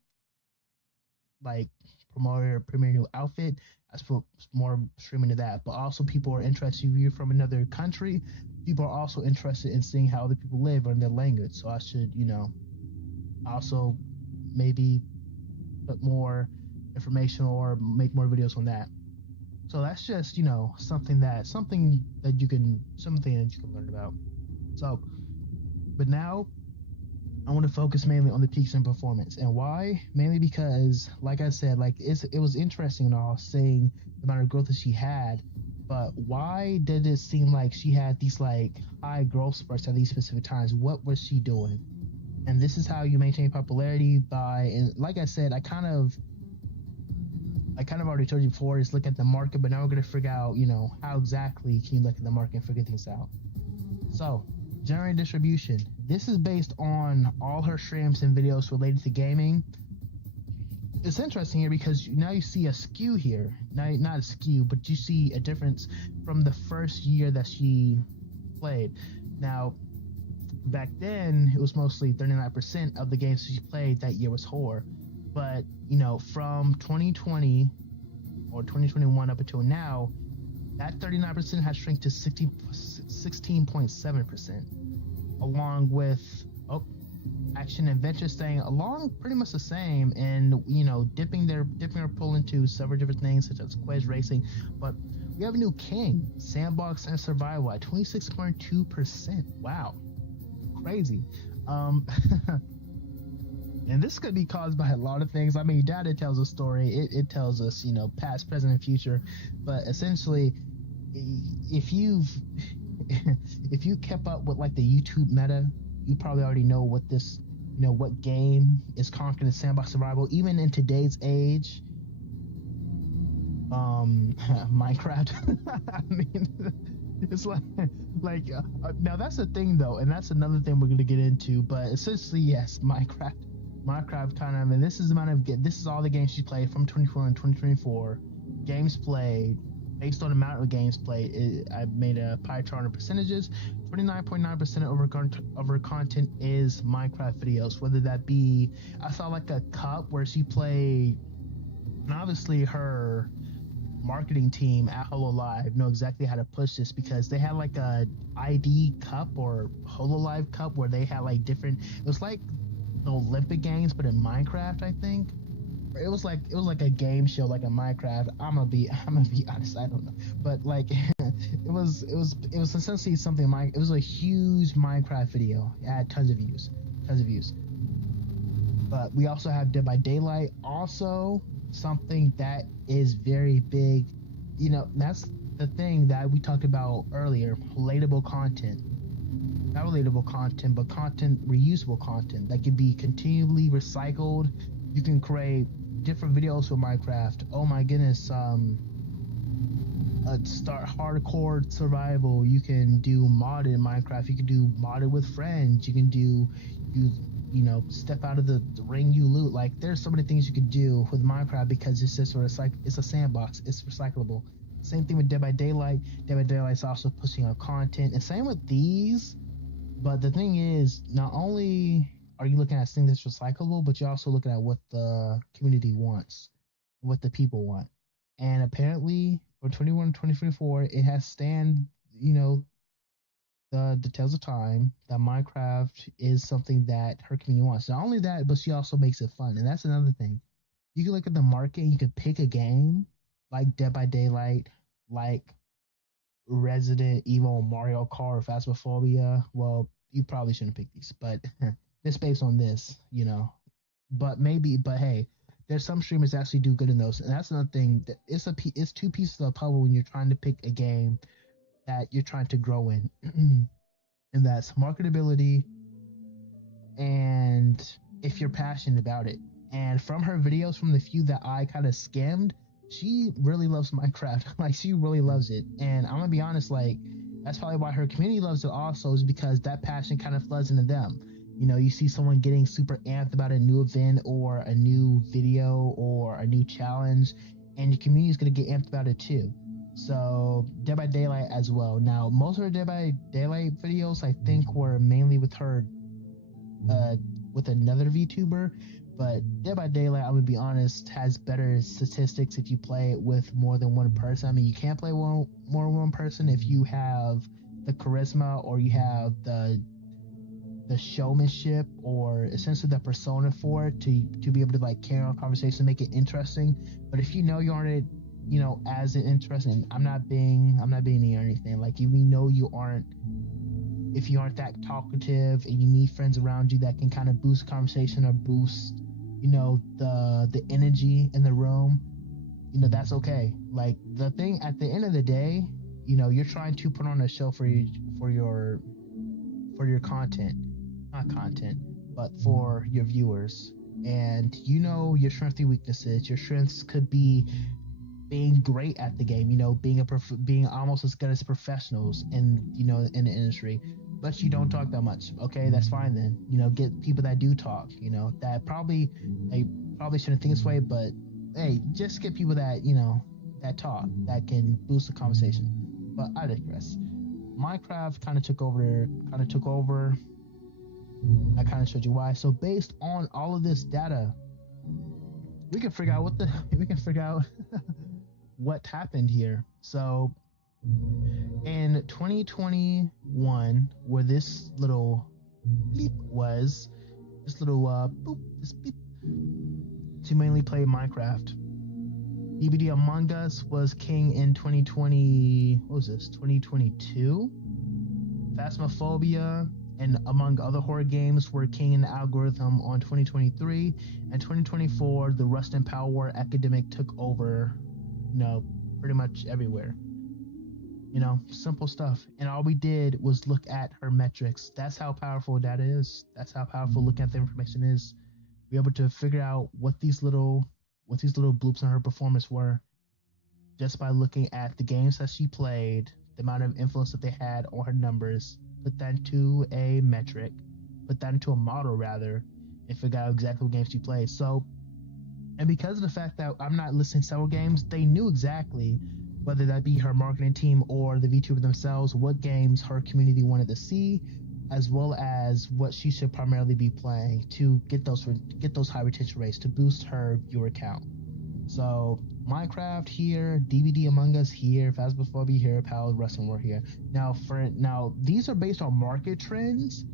like promote or premiere a new outfit, I put more streaming to that. But also, people are interested. If you're from another country, people are also interested in seeing how other people live or in their language. So I should, also maybe put more information or make more videos on that. So that's just, something that you can learn about. So. But now, I want to focus mainly on the peaks in performance. And why? Mainly because, like I said, it was interesting and all, seeing the amount of growth that she had. But why did it seem like she had these high growth spurts at these specific times? What was she doing? And this is how you maintain popularity and like I said, I kind of I kind of already told you before, is look at the market, but now we're going to figure out, how exactly can you look at the market and figure things out. So, generated distribution. This is based on all her streams and videos related to gaming. It's interesting here because now you see a skew here. Now, not a skew, but you see a difference from the first year that she played. Now, back then, it was mostly 39% of the games she played that year was horror. But, from 2020 or 2021 up until now, that 39% has shrunk to 16.7%, along with action and adventure staying along pretty much the same, and dipping or pull into several different things such as quiz racing. But we have a new king, sandbox and survival at 26.2%. Wow, crazy. And this could be caused by a lot of things. I mean, data tells a story. It tells us, past, present, and future. But essentially, if you kept up with like the YouTube meta, you probably already know what this, what game is conquering the sandbox survival. Even in today's age, Minecraft. I mean, it's like now that's the thing though, and that's another thing we're gonna get into. But essentially, yes, Minecraft kind of, and this is all the games she played from 2024 and 2024. Games played based on the amount of games played. I made a pie chart of percentages. 29.9% of her content is Minecraft videos. Whether that be, I saw like a cup where she played, and obviously her marketing team at HoloLive know exactly how to push this, because they had like a ID cup or HoloLive cup where they had like different. It was like the Olympic Games, but in Minecraft, I think. It was like a game show, like a Minecraft. I'm gonna be honest, I don't know, but like it was essentially something. It was a huge Minecraft video. It had tons of views. But we also have Dead by Daylight, also something that is very big. That's the thing that we talked about earlier. Relatable content. Not relatable content, but reusable content that can be continually recycled. You can create different videos for Minecraft. Oh my goodness, start hardcore survival. You can do modded Minecraft. You can do modded with friends. You can do, step out of the ring you loot. Like, there's so many things you can do with Minecraft because it's just it's a sandbox. It's recyclable. Same thing with Dead by Daylight. Dead by Daylight is also pushing out content, and same with these. But the thing is, not only are you looking at things that's recyclable, but you're also looking at what the community wants, what the people want. And apparently, for 2024, it has the tales of time that Minecraft is something that her community wants. Not only that, but she also makes it fun. And that's another thing. You can look at the market and you can pick a game like Dead by Daylight, like Resident Evil, Mario Kart, or Phasmophobia. Well, you probably shouldn't pick these, but just based on this, But hey, there's some streamers that actually do good in those, and that's another thing. It's two pieces of the puzzle when you're trying to pick a game that you're trying to grow in, and that's marketability, and if you're passionate about it. And from her videos, from the few that I kind of skimmed, she really loves Minecraft. Like, she really loves it. And I'm gonna be honest, like, that's probably why her community loves it also, is because that passion kind of floods into them. You see someone getting super amped about a new event or a new video or a new challenge, and your community is going to get amped about it too. So Dead by Daylight as well. Now, most of her Dead by Daylight videos, I think, were mainly with her, with another VTuber. But Dead by Daylight, I'm gonna be honest, has better statistics if you play it with more than one person. I mean, you can't play more than one person if you have the charisma or you have the showmanship or essentially the persona for it to be able to like carry on conversation, make it interesting. But if you aren't as interesting, I'm not being mean or anything. Like, if you aren't that talkative and you need friends around you that can kind of boost the conversation or boost the energy in the room, that's okay. Like, the thing at the end of the day, you're trying to put on a show for your content, not content, but for your viewers. and you know your strengths and weaknesses. Your strengths could be being great at the game, being almost as good as professionals in the industry, but you don't talk that much. Okay, that's fine then. Get people that do talk. That they probably shouldn't think this way, but hey, just get people that that talk, that can boost the conversation. But I digress. Minecraft kind of took over. I kind of showed you why. So based on all of this data, we can figure out what happened here. So in 2021, where this little beep was, this little this beep, to mainly play Minecraft. DBD Among Us was king in 2020. What was this? 2022. Phasmophobia and among other horror games were king in the algorithm on 2023. And 2024, the Rust and Power epidemic took over, pretty much everywhere. Simple stuff. And all we did was look at her metrics. That's how powerful data is. That's how powerful looking at the information is. We're able to figure out what these little bloops in her performance were just by looking at the games that she played, the amount of influence that they had on her numbers, put that into a metric, put that into a model rather, and figure out exactly what games she played. So, and because of the fact that I'm not listing several games, they knew exactly, whether that be her marketing team or the VTuber themselves, what games her community wanted to see, as well as what she should primarily be playing to get those high retention rates, to boost her viewer count. So Minecraft here, DVD Among Us here, Phasmophobia here, Pal Wrestling War here. Now these are based on market trends,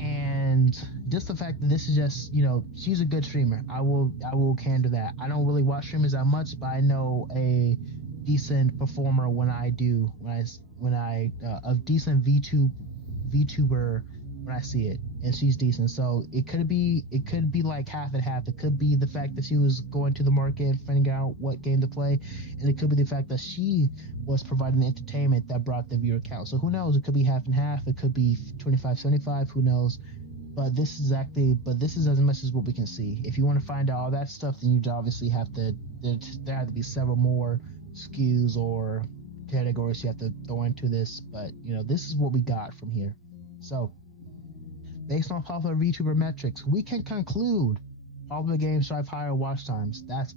and just the fact that this is just, she's a good streamer. I will candor that. I don't really watch streamers that much, but I know a decent performer a decent VTuber when I see it, and she's decent. So it could be like half and half. It could be the fact that she was going to the market and finding out what game to play, and it could be the fact that she was providing the entertainment that brought the viewer count. So who knows? It could be half and half. It could be 25-75. Who knows? But this is as much as what we can see. If you want to find out all that stuff, then you obviously have to. There have to be several more SKUs or categories you have to throw into this. But this is what we got from here. So, based on popular VTuber metrics, we can conclude popular games drive higher watch times. That's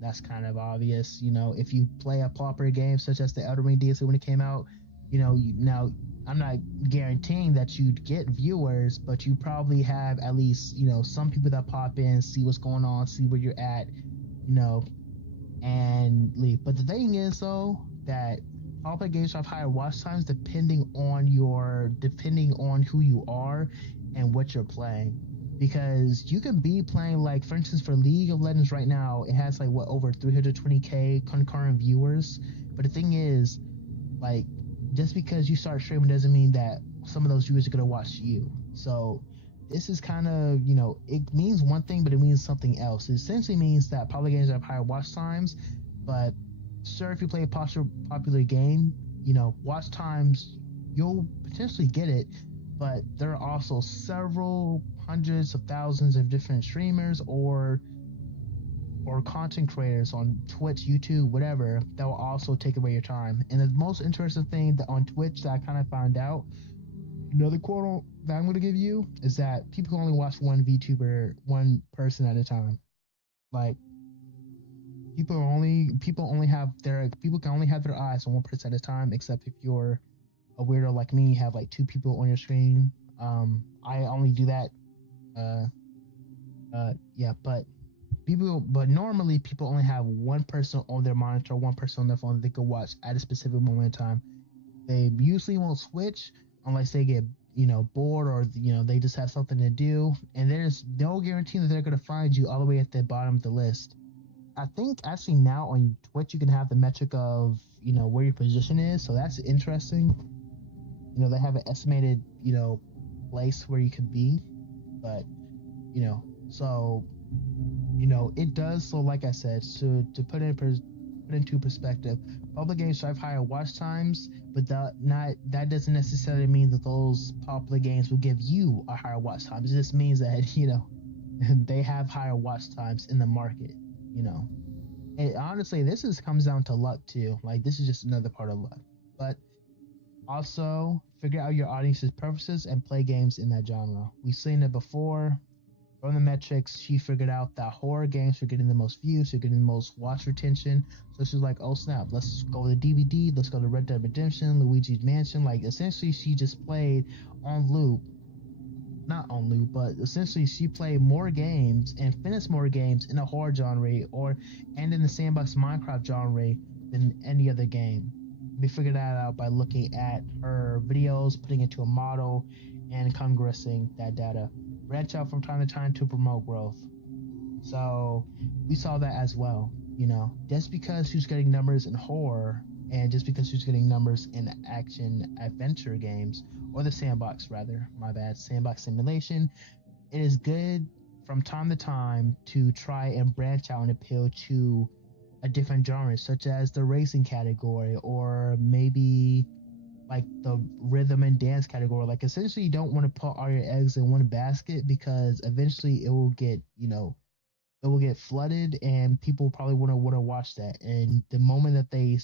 that's kind of obvious. If you play a popular game such as the Elden Ring DLC when it came out, now I'm not guaranteeing that you'd get viewers, but you probably have at least, some people that pop in, see what's going on, see where you're at, and leave. But the thing is, though, that popular games have higher watch times depending on who you are and what you're playing. Because you can be playing, like, for instance, for League of Legends right now, it has over 320k concurrent viewers. But the thing is, like, just because you start streaming doesn't mean that some of those viewers are going to watch you. So this is kind of, it means one thing, but it means something else. It essentially means that popular games have higher watch times, but sure, if you play a popular game, watch times, you'll potentially get it, but there are also several hundreds of thousands of different streamers or content creators on Twitch, YouTube, whatever, that will also take away your time. And the most interesting thing that on Twitch that I kind of found out, another quote that I'm going to give you, is that people can only watch one VTuber, one person at a time. Like, people can only have their eyes on one person at a time, except if you're a weirdo like me, have like two people on your screen. I only do that. But normally people only have one person on their monitor, one person on their phone that they can watch at a specific moment in time. They usually won't switch unless they get, bored, or, they just have something to do. And there's no guarantee that they're going to find you all the way at the bottom of the list. I think actually now on Twitch you can have the metric of, where your position is. So that's interesting. They have an estimated, place where you could be. But, so, it does. So like I said, to put into perspective, public games drive higher watch times, but that doesn't necessarily mean that those popular games will give you a higher watch time. It just means that, they have higher watch times in the market, you know. And honestly, comes down to luck too. Like this is just another part of luck. But also figure out your audience's preferences and play games in that genre. We've seen it before. From the metrics, she figured out that horror games were getting the most views, they're getting the most watch retention. So she's like, oh snap, let's go to DVD, let's go to Red Dead Redemption, Luigi's Mansion. Like essentially she just played on loop, not on loop, but essentially she played more games and finished more games in a horror genre and in the sandbox Minecraft genre than any other game. We figured that out by looking at her videos, putting it to a model, and congressing that data. Branch out from time to time to promote growth. So we saw that as well. You know, just because she's getting numbers in horror and just because she's getting numbers in action adventure games, or the sandbox rather, my bad, sandbox simulation, it is good from time to time to try and branch out and appeal to a different genre, such as the racing category, or maybe like the rhythm and dance category. Like essentially you don't want to put all your eggs in one basket because eventually it will get, you know, it will get flooded and people probably want to watch that. And the moment that they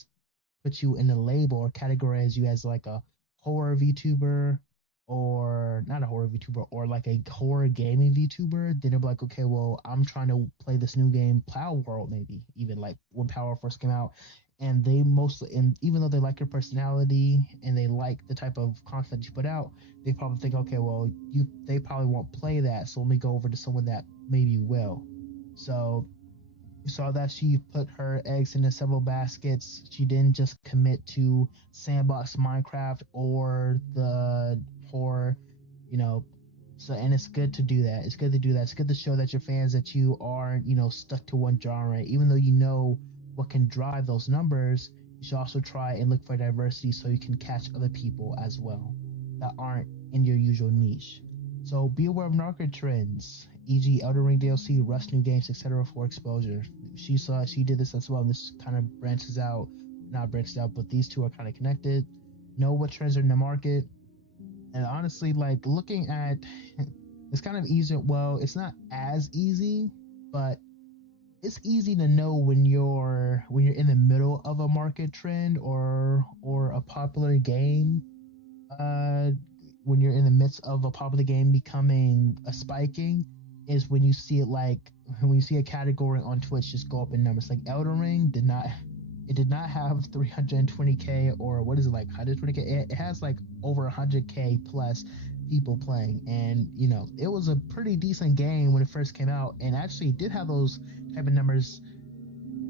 put you in a label or categorize you as like a horror VTuber, or not a horror VTuber, or like a horror gaming VTuber, then they'll be like, okay, well, I'm trying to play this new game, Plow World, maybe even like when Power first came out. And they mostly, and even though they like your personality and they like the type of content you put out, they probably think, okay, well, they probably won't play that, so let me go over to someone that maybe will. So you saw that she put her eggs into several baskets. She didn't just commit to sandbox Minecraft or the horror, you know. So, and it's good to do that. It's good to do that. It's good to show that your fans that you aren't, you know, stuck to one genre. Even though you know what can drive those numbers, you should also try and look for diversity so you can catch other people as well that aren't in your usual niche. So be aware of market trends, e.g., Elden Ring DLC, Rust new games, etc., for exposure. She did this as well. And this kind of branches out, not branches out, but these two are kind of connected. Know what trends are in the market, and honestly, like looking at, it's kind of easy. Well, it's not as easy, but it's easy to know when you're in the middle of a market trend or a popular game. Uh, when you're in the midst of a popular game becoming a spiking, is when you see it, like when you see a category on Twitch just go up in numbers. Like Elden Ring did not have 320k, or what is it, like 120k. It has like over 100k plus people playing, and you know it was a pretty decent game when it first came out, and actually did have those type of numbers.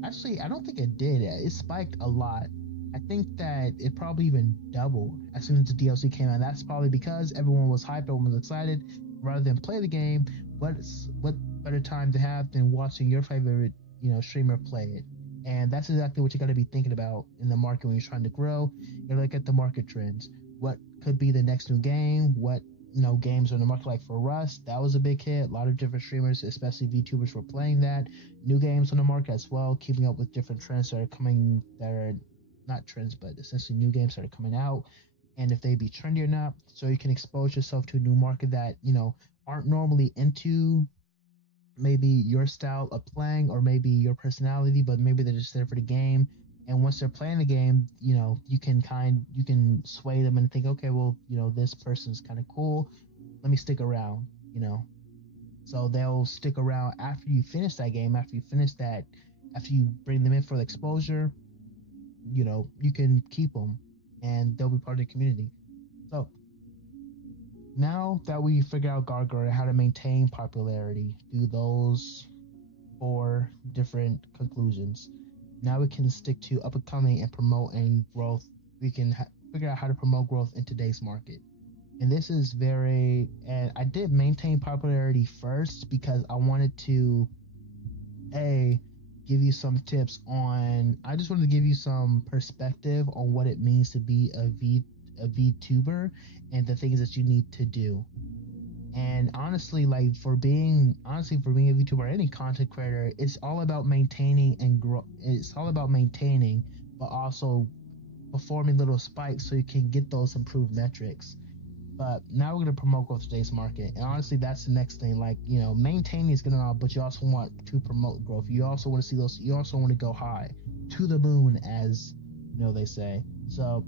Actually, I don't think it did. It spiked a lot. I think that it probably even doubled as soon as the DLC came out. That's probably because everyone was hyped, everyone was excited. Rather than play the game, what better time to have than watching your favorite, you know, streamer play it? And that's exactly what you got to be thinking about in the market when you're trying to grow. You look at the market trends. What could be the next new game? What, you know, games are in the market? Like for Rust, that was a big hit. A lot of different streamers, especially VTubers, were playing that. New games on the market as well, keeping up with different trends that are coming, that are not trends, but essentially new games that are coming out, and if they be trendy or not. So you can expose yourself to a new market that, you know, aren't normally into maybe your style of playing or maybe your personality, but maybe they're just there for the game. And once they're playing the game, you know, you can sway them and think, okay, well, you know, this person's kind of cool. Let me stick around, you know. So they'll stick around after you finish that game, after you bring them in for the exposure, you know, you can keep them and they'll be part of the community. So now that we figured out Gargoyle and how to maintain popularity through those 4 different conclusions, now we can stick to up and coming and promoting growth. We can figure out how to promote growth in today's market. And this is and I did maintain popularity first because I wanted to, give you some tips on, I just wanted to give you some perspective on what it means to be a VTuber and the things that you need to do. And honestly, like for being a VTuber or any content creator, it's all about maintaining and grow. It's all about maintaining, but also performing little spikes so you can get those improved metrics. But now we're gonna promote growth in today's market, and honestly, that's the next thing. Like, maintaining is good and all, but you also want to promote growth. You also want to see those. You also want to go high, to the moon, as they say. So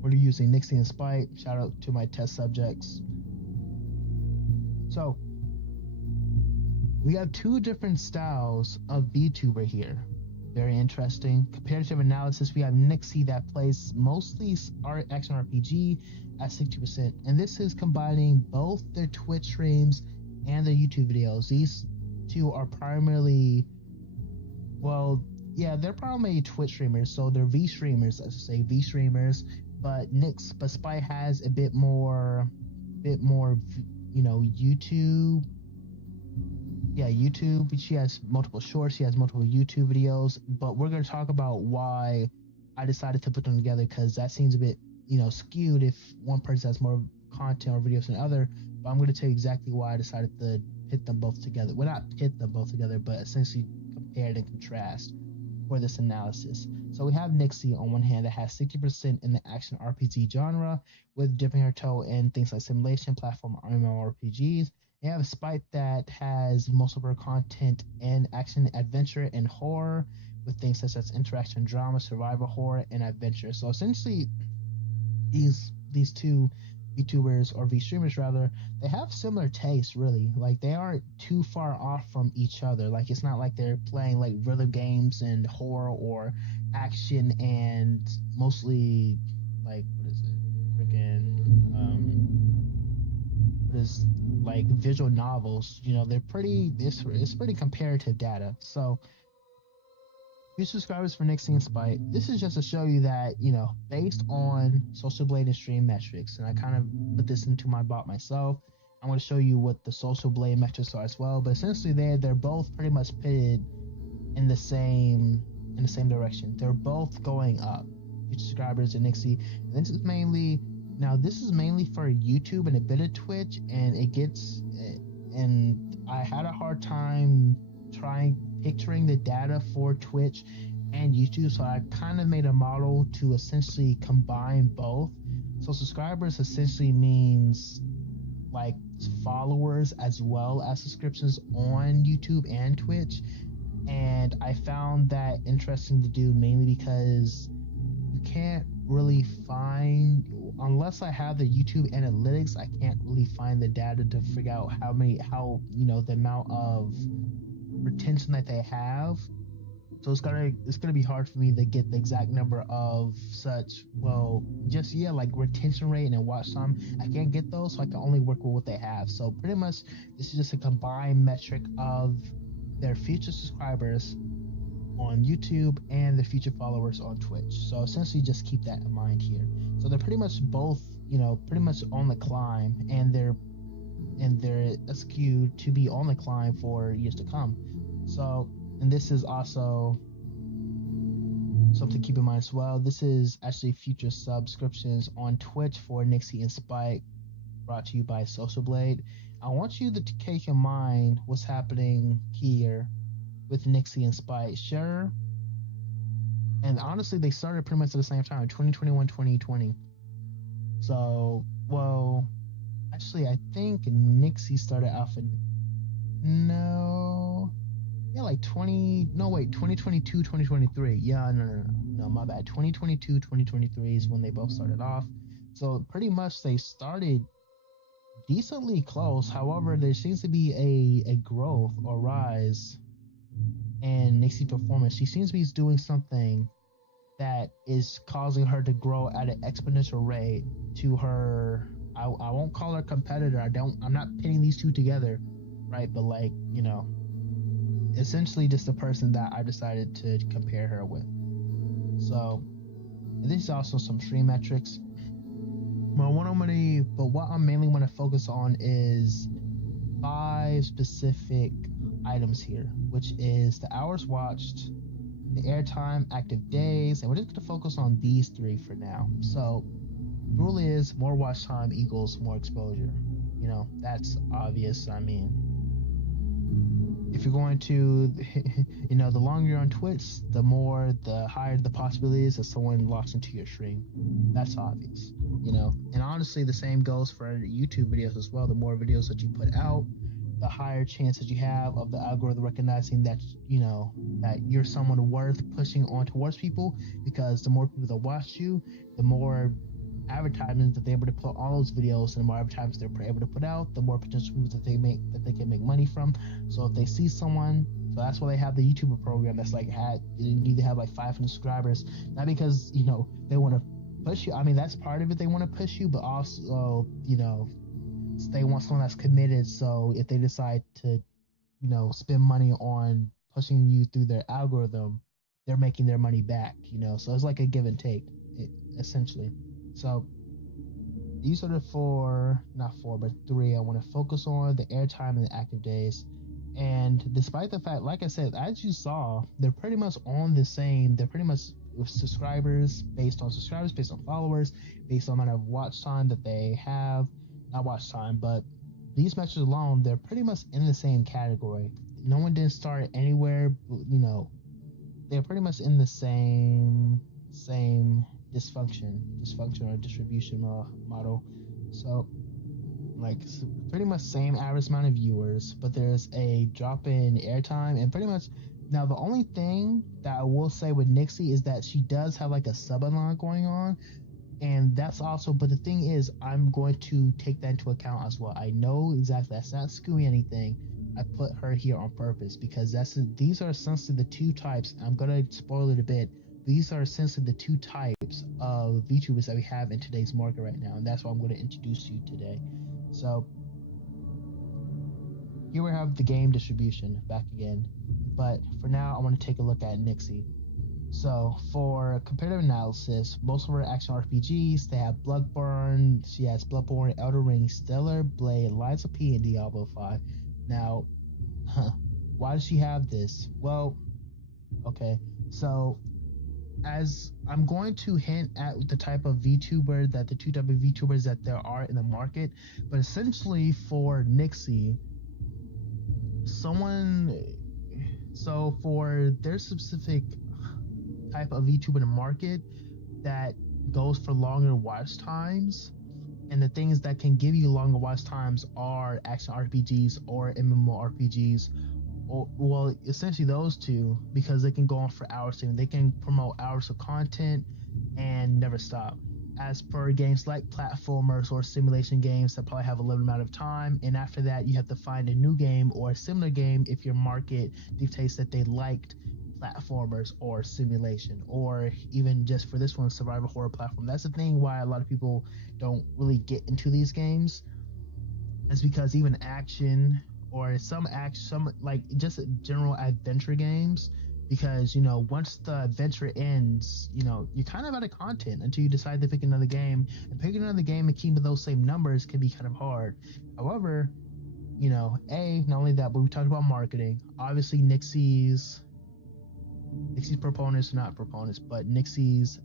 we're using Nixie and Spite. Shout out to my test subjects. So we have two different styles of VTuber here. Very interesting. Comparative analysis, we have Nixie that plays mostly action RPG at 60%. And this is combining both their Twitch streams and their YouTube videos. These two are primarily, they're primarily Twitch streamers. So they're V streamers, let's say V streamers. But Spite has a bit more, YouTube. Yeah, YouTube. She has multiple shorts. She has multiple YouTube videos. But we're going to talk about why I decided to put them together, because that seems a bit, skewed if one person has more content or videos than the other. But I'm going to tell you exactly why I decided to pit them both together. Well, not pit them both together, but essentially compare and contrast for this analysis. So we have Nixie on one hand that has 60% in the action RPG genre, with dipping her toe in things like simulation, platform, MMORPGs. You have a Spite that has most of her content in action, adventure, and horror, with things such as interaction, drama, survival horror, and adventure. So essentially, these two VTubers, or V streamers rather, they have similar tastes, really. Like, they aren't too far off from each other. Like, it's not like they're playing like rhythm games and horror, or action and mostly like, what is it? Like visual novels. They're pretty. It's pretty comparative data. So, new subscribers for Nixie and Spite. This is just to show you that, based on Social Blade and stream metrics, and I kind of put this into my bot myself. I'm going to show you what the Social Blade metrics are as well. But essentially, they're both pretty much pitted in the same direction. They're both going up. New subscribers and Nixie. And this is mainly for YouTube and a bit of Twitch, and I had a hard time picturing the data for Twitch and YouTube, so I kind of made a model to essentially combine both. So subscribers essentially means like followers as well as subscriptions on YouTube and Twitch, and I found that interesting to do, mainly because you can't really find, unless I have the YouTube analytics, I can't really find the data to figure out the amount of retention that they have. So it's gonna be hard for me to get the exact number of such, like retention rate and watch time. I can't get those, so I can only work with what they have. So pretty much this is just a combined metric of their future subscribers on YouTube and the future followers on Twitch. So essentially just keep that in mind here. So they're pretty much both, pretty much on the climb, and they're skewed to be on the climb for years to come. So, and this is also something to keep in mind as well. This is actually future subscriptions on Twitch for Nixie and Spike, brought to you by Social Blade. I want you to take in mind what's happening here with Nixie and Spite. Sure. And honestly, they started pretty much at the same time, 2021, 2020. So, actually, I think Nixie started off in, 2022, 2023. Yeah, no, my bad. 2022, 2023 is when they both started off. So pretty much they started decently close. However, there seems to be a growth or rise in Nixie's performance. She seems to be doing something that is causing her to grow at an exponential rate to her. I won't call her competitor. I'm not pitting these two together, right? But essentially just the person that I decided to compare her with. So, and this is also some stream metrics. But what I mainly want to focus on is 5 specific items here, which is the hours watched, the airtime, active days, and we're just going to focus on these 3 for now. So, the rule is more watch time equals more exposure. That's obvious. I mean, if you're going to, the longer you're on Twitch, the higher the possibility is that someone logs into your stream. That's obvious, And honestly, the same goes for YouTube videos as well. The more videos that you put out, the higher chance that you have of the algorithm recognizing that, that you're someone worth pushing on towards people, because the more people that watch you, the more advertisements that they're able to put on those videos, and the more advertisements they're able to put out, the more potential people that they can make money from. So if they see someone, so that's why they have the YouTuber program that's like you need to have like 500 subscribers, not because they want to push you. I mean, that's part of it, they want to push you, but also they want someone that's committed. So if they decide to spend money on pushing you through their algorithm, they're making their money back. So it's like a give and take, essentially. So these are the three I want to focus on: the airtime and the active days. And despite the fact, like I said, as you saw, they're pretty much on the same. They're pretty much subscribers, based on followers, based on the amount of watch time that they have. Not watch time, but these metrics alone, they're pretty much in the same category. No one didn't start anywhere. They're pretty much in the same dysfunction or distribution model. So pretty much same average amount of viewers, but there's a drop in airtime. And pretty much now, the only thing that I will say with Nixie is that she does have like a sub-line going on, and that's also, but the thing is, I'm going to take that into account as well. I know exactly that's not skewing anything. I put her here on purpose because these are essentially the two types. I'm gonna spoil it a bit. These are essentially the two types of VTubers that we have in today's market right now, and that's what I'm going to introduce you today. So here we have the game distribution back again, but for now I want to take a look at Nixie. So for comparative analysis, most of her action RPGs, they have Bloodborne. She has Bloodborne, Elden Ring, Stellar Blade, Lies of P, and Diablo 5. Now, why does she have this? Well, okay, so as I'm going to hint at the type of VTuber, that the two type of VTubers that there are in the market, but essentially for Nixie, for their specific type of VTuber in the market that goes for longer watch times, and the things that can give you longer watch times are action RPGs or MMORPGs. Well, essentially those two, because they can go on for hours and they can promote hours of content and never stop. As per games like platformers or simulation games that probably have a limited amount of time, and after that you have to find a new game or a similar game if your market dictates that they liked platformers or simulation, or even just for this one, survival horror platform. That's the thing why a lot of people don't really get into these games, is because even action or some like just general adventure games, because once the adventure ends, you're kind of out of content until you decide to pick another game, and picking another game and keeping those same numbers can be kind of hard. However, not only that, but we talked about marketing. Obviously Nixie's proponents, not proponents, but Nixie's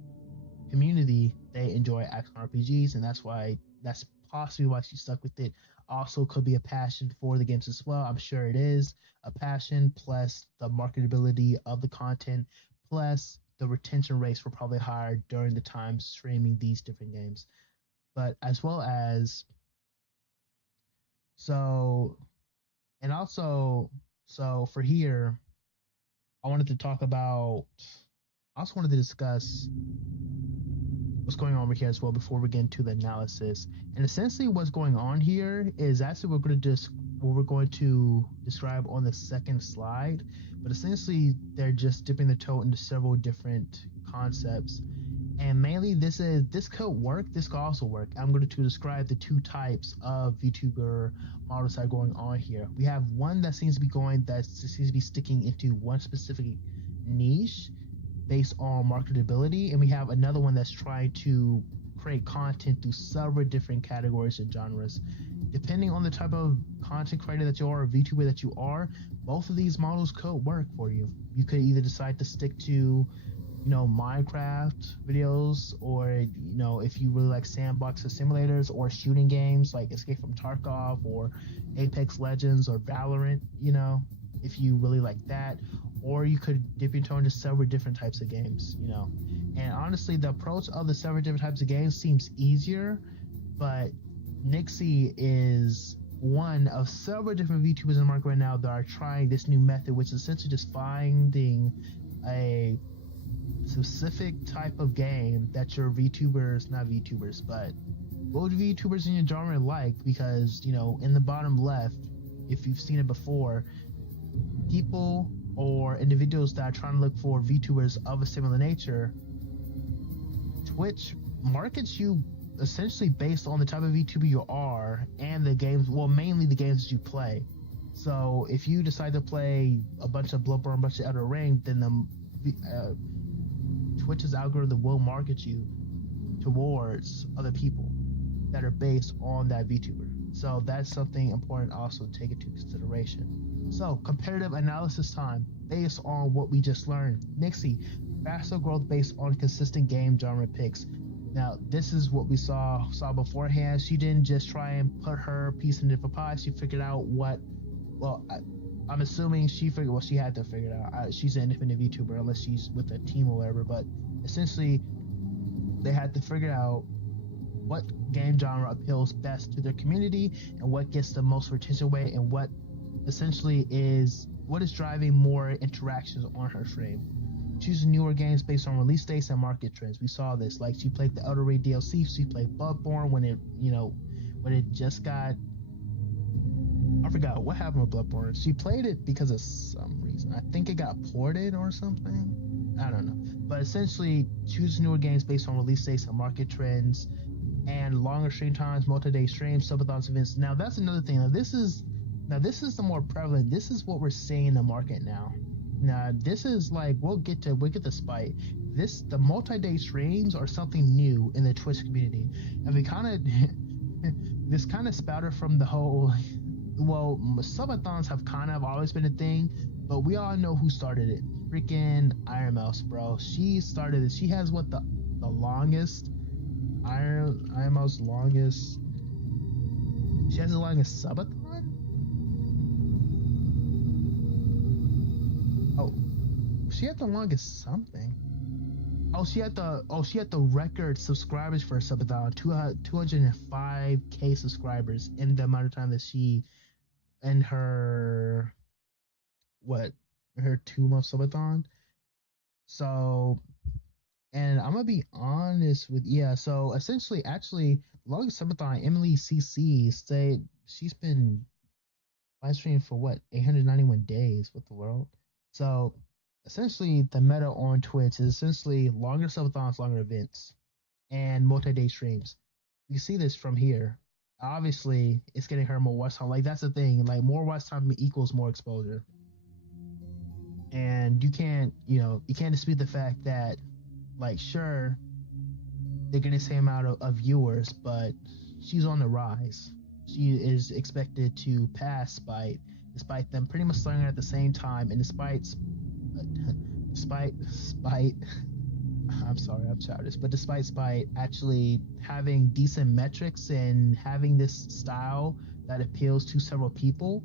community, they enjoy action RPGs, and that's possibly why she stuck with it. Also could be a passion for the games as well. I'm sure it is a passion, plus the marketability of the content, plus the retention rates were probably higher during the time streaming these different games. But as well as so for here, I also wanted to discuss what's going on over here as well before we get into the analysis. And essentially what's going on here is actually what we're going to describe on the second slide. But essentially they're just dipping the toe into several different concepts. And mainly this could work, this could also work. I'm going to describe the two types of VTuber models that are going on here. We have one that seems to be sticking into one specific niche based on marketability, and we have another one that's trying to create content through several different categories and genres. Depending on the type of content creator that you are, or VTuber that you are, both of these models could work for you. You could either decide to stick to Minecraft videos, or if you really like sandbox or simulators, or shooting games like Escape from Tarkov or Apex Legends or Valorant, if you really like that, or you could dip your toe into several different types of games, And honestly, the approach of the several different types of games seems easier, but Nixie is one of several different VTubers in the market right now that are trying this new method, which is essentially just finding a specific type of game that your VTubers, not VTubers, but what would VTubers in your genre like? Because, in the bottom left, if you've seen it before, people or individuals that are trying to look for VTubers of a similar nature, Twitch markets you essentially based on the type of VTuber you are and the games, well, mainly the games that you play. So if you decide to play a bunch of Bloodborne, a bunch of Elden Ring, then the Twitch's algorithm will market you towards other people that are based on that VTuber. So that's something important also to take into consideration. So competitive analysis time based on what we just learned. Nixie, faster growth based on consistent game genre picks. Now, this is what we saw beforehand. She didn't just try and put her piece in different pies. She figured out I'm assuming she figured what she had to figure it out. She's an independent VTuber unless she's with a team or whatever. But essentially, they had to figure out what game genre appeals best to their community and what gets the most retention weight and what essentially is driving more interactions on her stream. Choosing newer games based on release dates and market trends. We saw this. Like, she played the Elden Ring DLC. She played Bloodborne when it just got. I forgot what happened with Bloodborne. She played it because of some reason. I think it got ported or something. I don't know. But essentially, choose newer games based on release dates and market trends, and longer stream times, multi-day streams, subathons, events. Now that's another thing. This is the more prevalent. This is what we're seeing in the market now. Now this is like we'll get the spite. The multi-day streams are something new in the Twitch community, and we this kind of spouted from the whole. Well, subathons have kind of always been a thing, but we all know who started it. Freaking Iron Mouse, bro. She started it. She has the longest Iron Mouse longest. She has the longest subathon. Oh, she had the longest something. She had the record subscribers for a subathon. 205K subscribers in the amount of time that she in her 2-month subathon. So, and I'm gonna be honest with so essentially, actually, longest subathon, Emily CC said she's been live streaming for 891 days with the world. So essentially, the meta on Twitch is essentially longer subathons, longer events, and multi-day streams. You see this from here. Obviously, it's getting her more watch time. Like, that's the thing. Like, more watch time equals more exposure. And you can't dispute the fact that, like, sure, they're getting the same amount of viewers, but she's on the rise. She is expected to pass Spite, despite them pretty much starting at the same time, and despite Spite, I'm sorry, I'm childish, but despite Spite actually having decent metrics and having this style that appeals to several people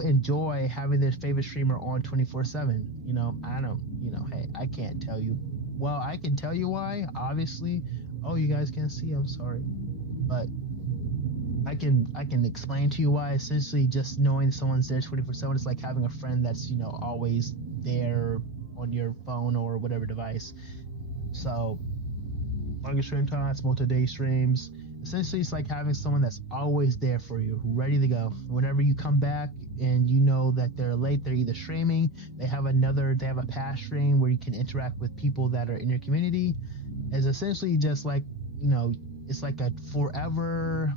enjoy having their favorite streamer on 24/7. Hey, I can't tell you. Well, I can tell you why, obviously. Oh, you guys can't see, I'm sorry. But I can explain to you why. Essentially, just knowing someone's there 24/7 is like having a friend that's always there on your phone or whatever device. So, longer stream times, multi-day streams. Essentially, it's like having someone that's always there for you, ready to go. Whenever you come back and you know that they're late, they're either streaming, they have a past stream where you can interact with people that are in your community. It's essentially just like, it's like forever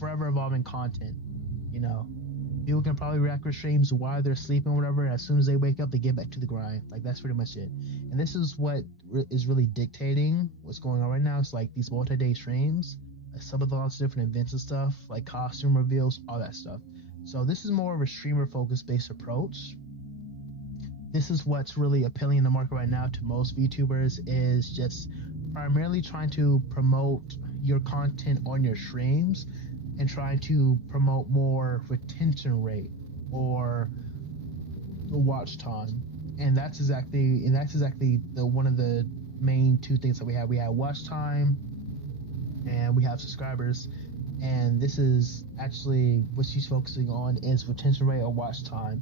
evolving content. People can probably react with streams while they're sleeping or whatever, and as soon as they wake up, they get back to the grind. Like, that's pretty much it. And this is what is really dictating what's going on right now. It's like these multi-day streams, like subathons, different events and stuff, like costume reveals, all that stuff. So this is more of a streamer-focused based approach. This is what's really appealing in the market right now to most VTubers, is just primarily trying to promote your content on your streams, and trying to promote more retention rate or watch time. And that's exactly the one of the main two things that we have. We have watch time and we have subscribers. And this is actually what she's focusing on is retention rate or watch time.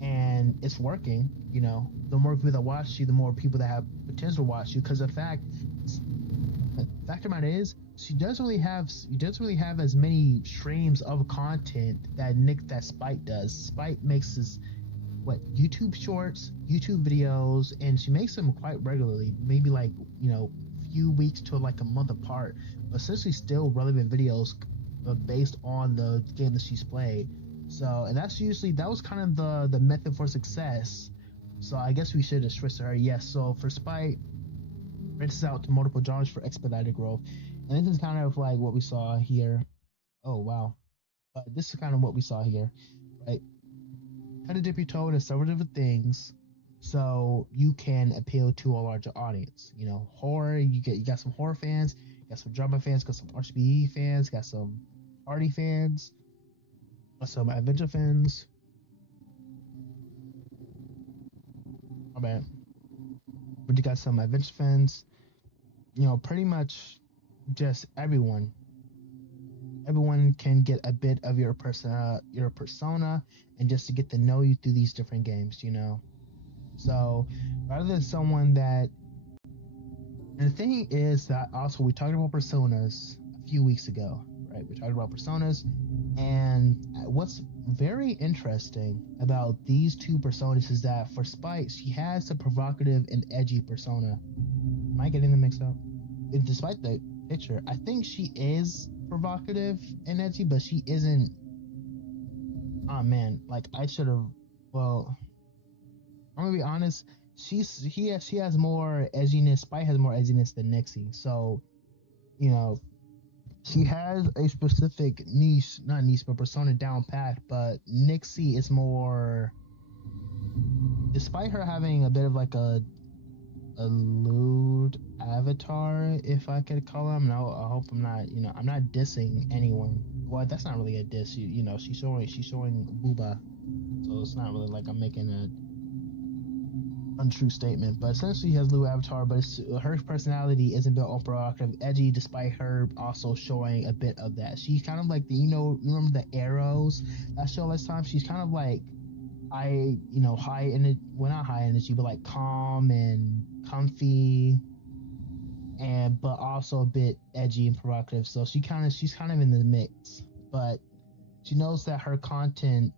And it's working, you know. The more people that watch you, the more people that have potential to watch you. Because the fact of the matter is, she doesn't really have as many streams of content that Spite does. Spite makes this YouTube shorts, YouTube videos, and she makes them quite regularly, maybe like, you know, few weeks to like a month apart, but essentially still relevant videos based on the game that she's played. So, and that was kind of the method for success. So I guess we should have switched to her. Yes. So for Spite, rinses out to multiple genres for expedited growth, and this is kind of like what we saw here. Oh wow, but this is kind of what we saw here, right? How to dip your toe into several different things, so you can appeal to a larger audience. You know, horror. You got some horror fans, you got some drama fans, got some RCBE fans, got some party fans, got some adventure fans. My bad. But you got some adventure fans. You know, pretty much just everyone can get a bit of your persona, and just to get to know you through these different games, you know. So rather than someone that, and the thing is that also we talked about personas a few weeks ago, right? We talked about personas, and what's very interesting about these two personas is that for Spike, she has a provocative and edgy persona. Am I getting them mixed up? And despite the picture, I think she is provocative and edgy, but she isn't. Oh man, like I should have. Well, I'm gonna be honest. She has more edginess. Spike has more edginess than Nixie. So, you know, she has a specific niche, not niche, but persona down pat. But Nixie is more. Despite her having a bit of like a lewd avatar, if I could call him. No, I hope I'm not. You know, I'm not dissing anyone. Well, that's not really a diss. You know, she's showing booba, so it's not really like I'm making a untrue statement. But essentially, she has lewd avatar, but her personality isn't built on provocative, edgy, despite her also showing a bit of that. She's kind of like the, you know, remember the Arrows that show last time? She's kind of like high energy, well, not high energy, but like calm and comfy, and but also a bit edgy and provocative. So she's kind of in the mix, but she knows that her content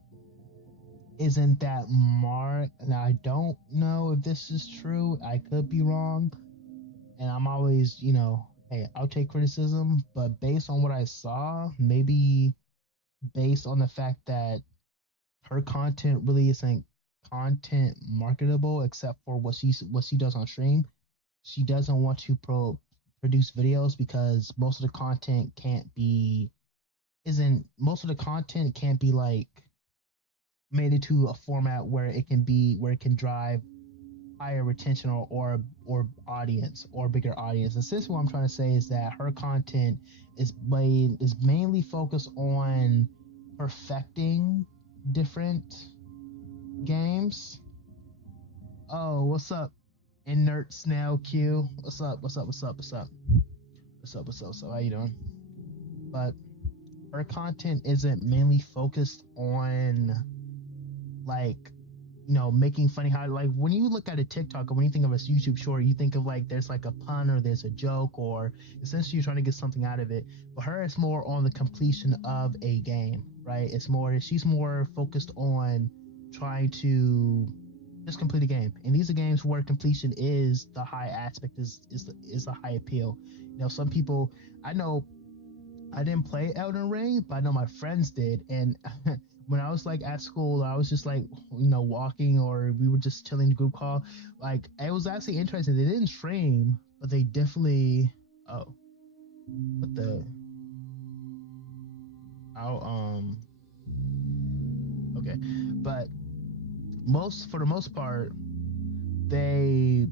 isn't that marked. Now I don't know if this is true. I could be wrong, and I'm always, you know, hey, I'll take criticism, but based on what I saw, maybe based on the fact that her content really isn't content marketable except for what she does on stream. She doesn't want to produce videos because most of the content can't be like made into a format where it can drive higher retention or audience or bigger audience. And since what I'm trying to say is that her content is mainly focused on perfecting different games. Oh, what's up, inert snail Q? What's up? How you doing? But her content isn't mainly focused on, like, you know, making funny how, like, when you look at a TikTok or when you think of a YouTube short, you think of like there's like a pun or there's a joke or essentially you're trying to get something out of it. But her, it's more on the completion of a game, right? She's more focused on trying to just complete a game. And these are games where completion is the high aspect, is the high appeal. You know, some people, I know I didn't play Elden Ring, but I know my friends did, and when I was like at school, I was just like, you know, walking, or we were just chilling the group call. Like, it was actually interesting. They didn't stream, but they definitely. Oh, what the? Okay, but for the most part, it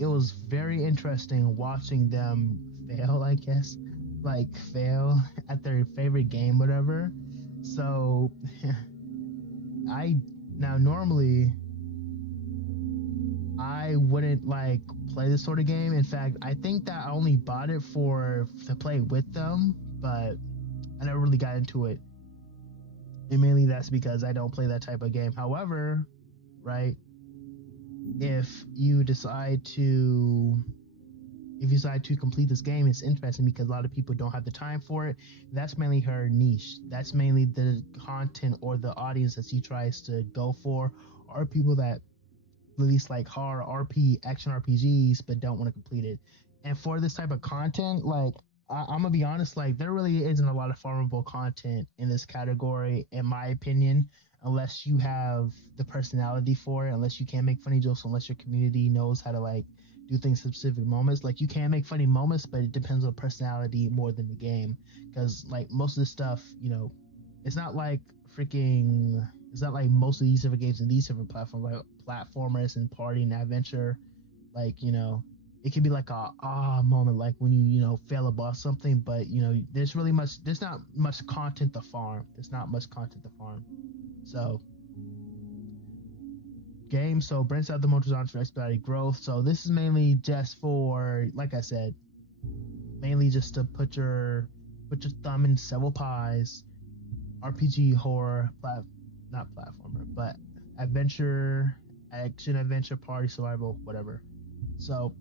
was very interesting watching them fail, I guess. like fail at their favorite game, whatever. So I now normally I wouldn't like play this sort of game. In fact, I think that I only bought it for to play with them, but I never really got into it. And mainly that's because I don't play that type of game. However, right, if you decide to complete this game, it's interesting because a lot of people don't have the time for it. That's mainly her niche. That's mainly the content or the audience that she tries to go for, are people that release like horror action RPGs but don't want to complete it. And for this type of content, like I'm gonna be honest, like there really isn't a lot of farmable content in this category, in my opinion, unless you have the personality for it, unless you can make funny jokes, unless your community knows how to like do things at specific moments. Like you can make funny moments, but it depends on personality more than the game. Because like most of the stuff, it's not like it's not like most of these different games in these different platforms, like platformers and party and adventure. Like, it can be like a moment, like when you fail above something, but there's not much content to farm. So game, so branch out the motor genres for expedited growth. So this is mainly just for, like I said, mainly just to put your thumb in several pies. RPG, horror, not platformer, but adventure, action, adventure, party, survival, whatever. So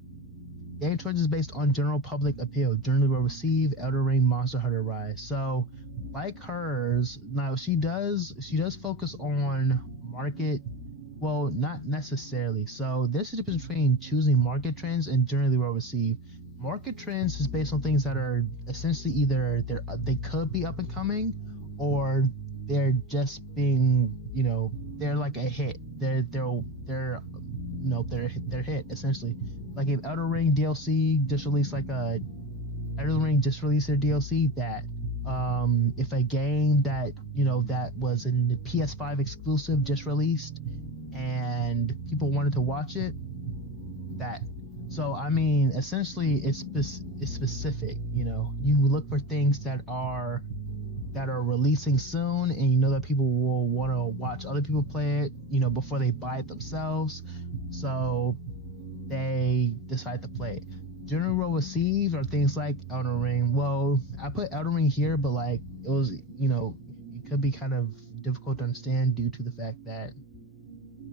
game choices based on general public appeal. Generally well received. Elder Ring, Monster Hunter Rise. So like hers, now she does focus on market. Well, not necessarily. So there's a difference between choosing market trends and generally well received. Market trends is based on things that are essentially either they could be up and coming, or they're just being, they're like a hit. They're hit essentially. Like if Elder Ring DLC just released Elder Ring just released their DLC, that if a game that that was in the PS5 exclusive just released and people wanted to watch it, that. So I mean, essentially it's specific. You look for things that are releasing soon, and that people will want to watch other people play it, before they buy it themselves. So they decide to play it. Generally well received are things like Elden Ring. Well, I put Elden Ring here, but like it was, it could be kind of difficult to understand due to the fact that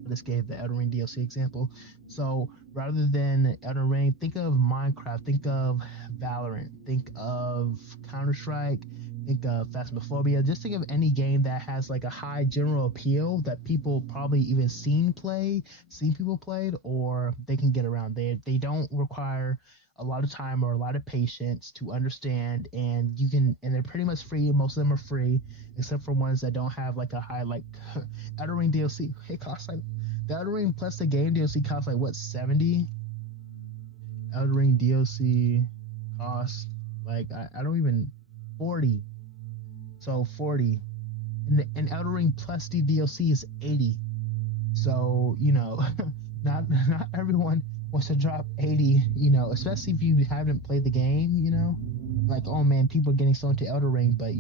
I just gave the Elden Ring DLC example. So rather than Elden Ring, think of Minecraft, think of Valorant, think of Counter-Strike, think of Phasmophobia. Just think of any game that has like a high general appeal that people probably even seen people played, or they can get around. They don't require a lot of time or a lot of patience to understand, and they're pretty much free. Most of them are free, except for ones that don't have like a high, like Elden Ring DLC. It costs like the Elden Ring plus the game DLC costs like what, 70? Elden Ring DLC costs like I don't even 40. So 40, and Elden Ring plus the DLC is 80. So not everyone wants to drop 80. Especially if you haven't played the game. Like, oh man, people are getting so into Elden Ring, but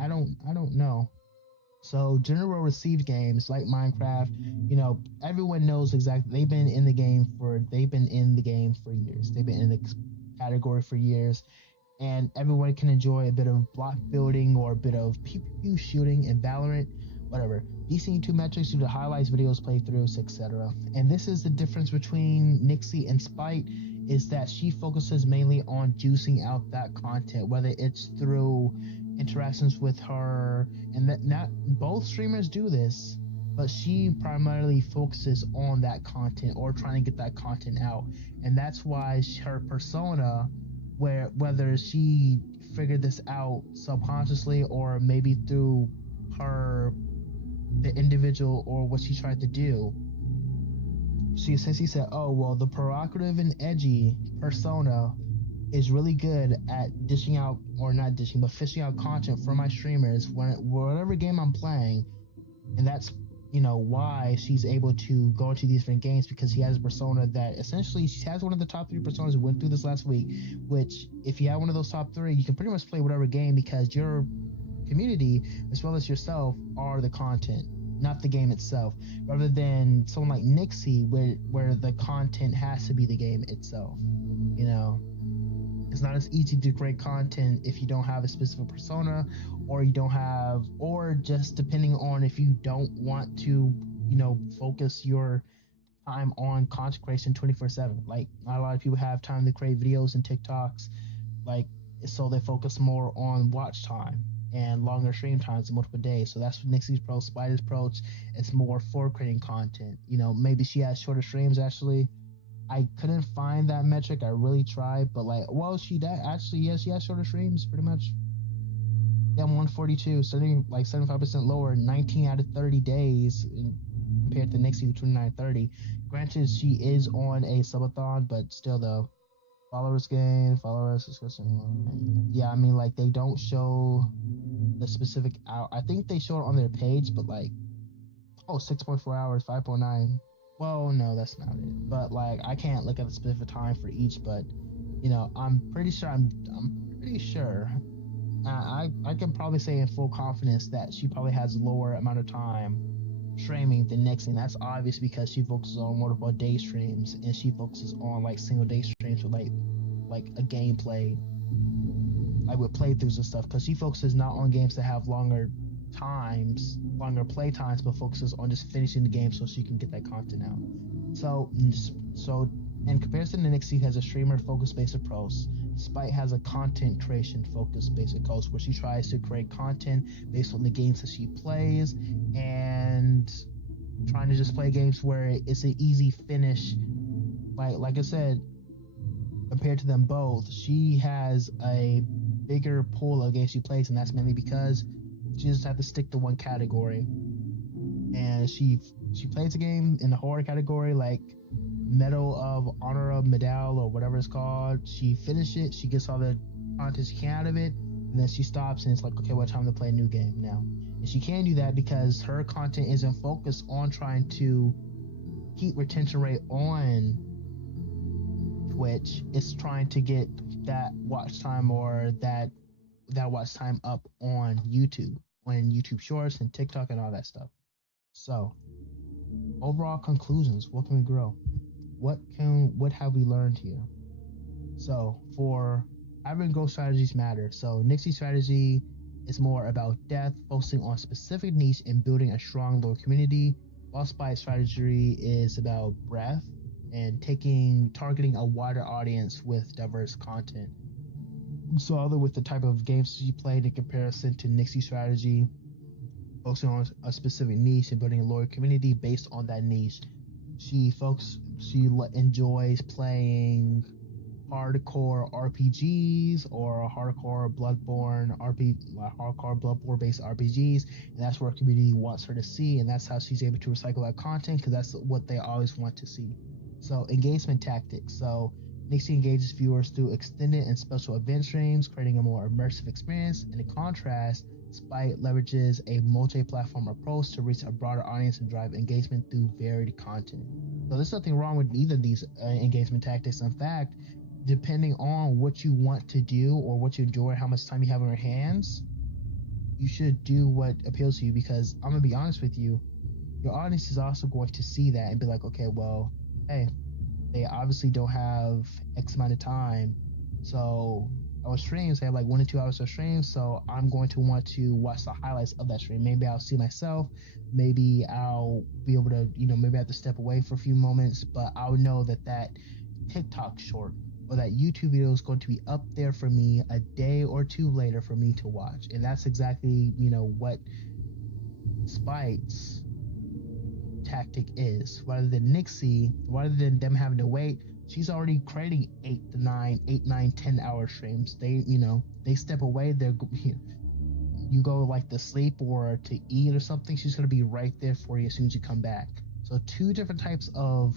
I don't know. So general received games like Minecraft, everyone knows exactly. They've been in the game for years. They've been in the category for years. And everyone can enjoy a bit of block building or a bit of pew pew shooting in Valorant, whatever. Decent YouTube metrics due to highlights, videos, playthroughs, etc. And this is the difference between Nixie and Spite, is that she focuses mainly on juicing out that content, whether it's through interactions with her, and that not both streamers do this, but she primarily focuses on that content or trying to get that content out. And that's why her persona, whether she figured this out subconsciously or maybe through the individual or what she tried to do, she essentially said, oh well, the provocative and edgy persona is really good at dishing out, or not dishing, but fishing out content for my streamers whatever game I'm playing. And that's why she's able to go into these different games, because he has a persona that essentially she has one of the top 3 personas we went through this last week, which if you have one of those top 3, you can pretty much play whatever game, because your community as well as yourself are the content, not the game itself, rather than someone like Nixie where the content has to be the game itself. It's not as easy to create content if you don't have a specific persona, or just depending on if you don't want to, focus your time on content creation 24/7. Like, not a lot of people have time to create videos and TikToks, like, so they focus more on watch time and longer stream times in multiple days. So that's what Nixie's approach, Spider's approach. It's more for creating content. Maybe she has shorter streams actually. I couldn't find that metric. I really tried, but she has shorter streams pretty much. Yeah, 142, 75% lower, 19 out of 30 days compared to Nixie, 29 30. Granted, she is on a subathon, but still though, followers gain, discussion. Yeah, they don't show the specific hour. I think they show it on their page, but 6.4 hours, 5.9. Well, no, that's not it. But I can't look at the specific time for each. But I'm pretty sure. I'm pretty sure. I can probably say in full confidence that she probably has lower amount of time streaming than Nixie. And that's obvious because she focuses on multiple day streams, and she focuses on single day streams with like a gameplay, with playthroughs and stuff. Because she focuses not on games that have longer play times, but focuses on just finishing the game so she can get that content out. So in comparison to Nixie, has a streamer focused based approach. Spite has a content creation focused based approach, where she tries to create content based on the games that she plays, and trying to just play games where it's an easy finish. Like I said, compared to them both, she has a bigger pool of games she plays, and that's mainly because she doesn't have to stick to one category. And she plays a game in the horror category, like Medal of Honor of Medal or whatever it's called. She finishes it, she gets all the content she can out of it, and then she stops and it's okay, what time to play a new game now. And she can do that because her content isn't focused on trying to keep retention rate on Twitch. It's trying to get that watch time or that watch time up on YouTube, on YouTube Shorts and TikTok and all that stuff. So, overall conclusions, what can we grow? What have we learned here? So, for having growth strategies matter. So, Nixie's strategy is more about depth, focusing on specific niche and building a strong local community. While Spy's strategy is about breadth and targeting a wider audience with diverse content. So other with the type of games she played in comparison to Nixie's strategy, focusing on a specific niche and building a loyal community based on that niche. She enjoys playing hardcore RPGs or hardcore Bloodborne based RPGs, and that's where her community wants her to see, and that's how she's able to recycle that content, because that's what they always want to see. So engagement tactics. So Nixie engages viewers through extended and special event streams, creating a more immersive experience. In contrast, Spite leverages a multi-platform approach to reach a broader audience and drive engagement through varied content. So there's nothing wrong with either of these engagement tactics. In fact, depending on what you want to do or what you enjoy, how much time you have on your hands, you should do what appeals to you, because I'm going to be honest with you, your audience is also going to see that and be like, okay, well, hey, they obviously don't have X amount of time, so our streams, they have 1 to 2 hours of streams, so I'm going to want to watch the highlights of that stream. Maybe I'll see myself, maybe I'll be able to, maybe I have to step away for a few moments, but I'll know that TikTok short or that YouTube video is going to be up there for me a day or two later for me to watch. And that's exactly, what Spite's tactic is. Rather than Nixie, rather than them having to wait, she's already creating 8, 9, 10 hour streams. They step away, you go to sleep or to eat or something, she's going to be right there for you as soon as you come back. So 2 different types of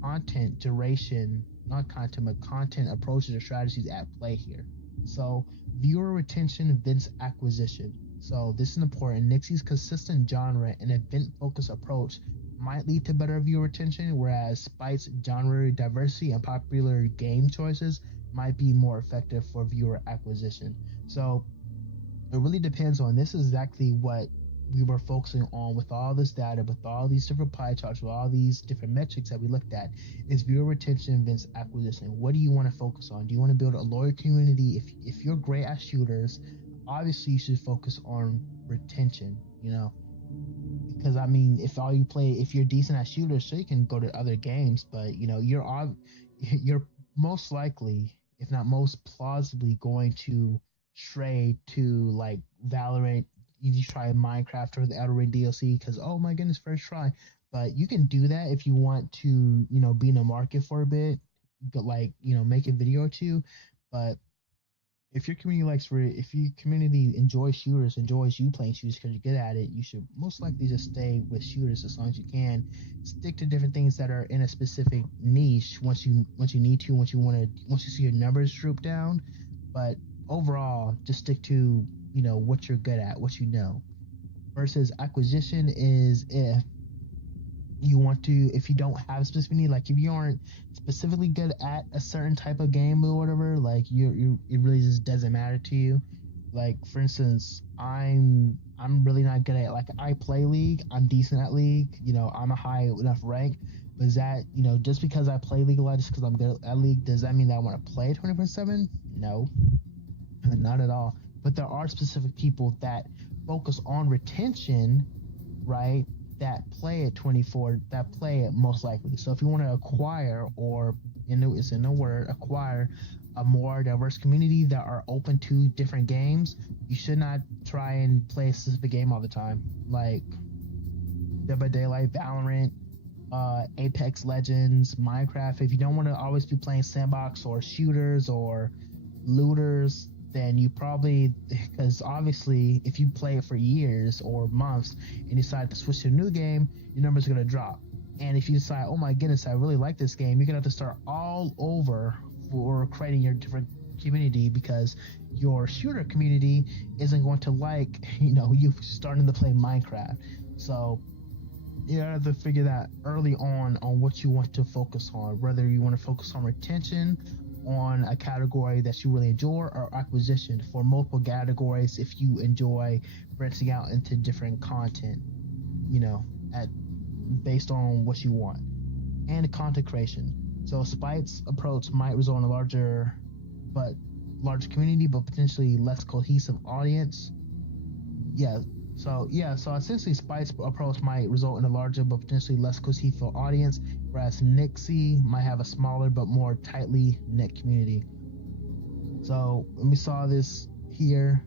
content duration, not content, but content approaches or strategies at play here. So viewer retention, Vince acquisition. So this is important. Nixie's consistent genre and event-focused approach might lead to better viewer retention, whereas Spite's genre diversity and popular game choices might be more effective for viewer acquisition. So it really depends on, this is exactly what we were focusing on with all this data, with all these different pie charts, with all these different metrics that we looked at, is viewer retention and events acquisition. What do you want to focus on? Do you want to build a loyal community? If you're great at shooters, obviously you should focus on retention, because I mean, if you're decent at shooters, so you can go to other games, but you're most likely, if not most plausibly, going to stray to like Valorant. You try Minecraft or the Elder Ring DLC because, oh my goodness, first try. But you can do that if you want to, be in the market for a bit, like make a video or two. But if your community enjoys shooters, enjoys you playing shooters because you're good at it, you should most likely just stay with shooters as long as you can. Stick to different things that are in a specific niche once you need to, once you see your numbers droop down. But overall, just stick to what you're good at, what you know. Versus acquisition is if you don't have a specific need, like if you aren't specifically good at a certain type of game or whatever, like it really just doesn't matter to you. Like for instance, I'm really not good at, like, I play League, I'm decent at League, I'm a high enough rank. But is that, just because I play League a lot, just because I'm good at League, does that mean that I want to play 24/7? No, not at all. But there are specific people that focus on retention, right? That play at 24, that play it most likely. So if you want to acquire, or it's in the word, acquire a more diverse community that are open to different games, you should not try and play a specific game all the time. Like Dead by Daylight, Valorant, Apex Legends, Minecraft. If you don't want to always be playing sandbox or shooters or looters, then you probably, because obviously if you play it for years or months and decide to switch to a new game, your numbers are going to drop. And if you decide, oh my goodness, I really like this game, you're going to have to start all over for creating your different community, because your shooter community isn't going to like, you starting to play Minecraft. So you have to figure that early on what you want to focus on, whether you want to focus on retention, on a category that you really enjoy, or acquisition for multiple categories if you enjoy branching out into different content, at based on what you want. And content creation. So Spite's approach might result in a larger community, but potentially less cohesive audience. So essentially Spite's approach might result in a larger but potentially less cohesive audience, whereas Nixie might have a smaller but more tightly knit community. So we saw this here.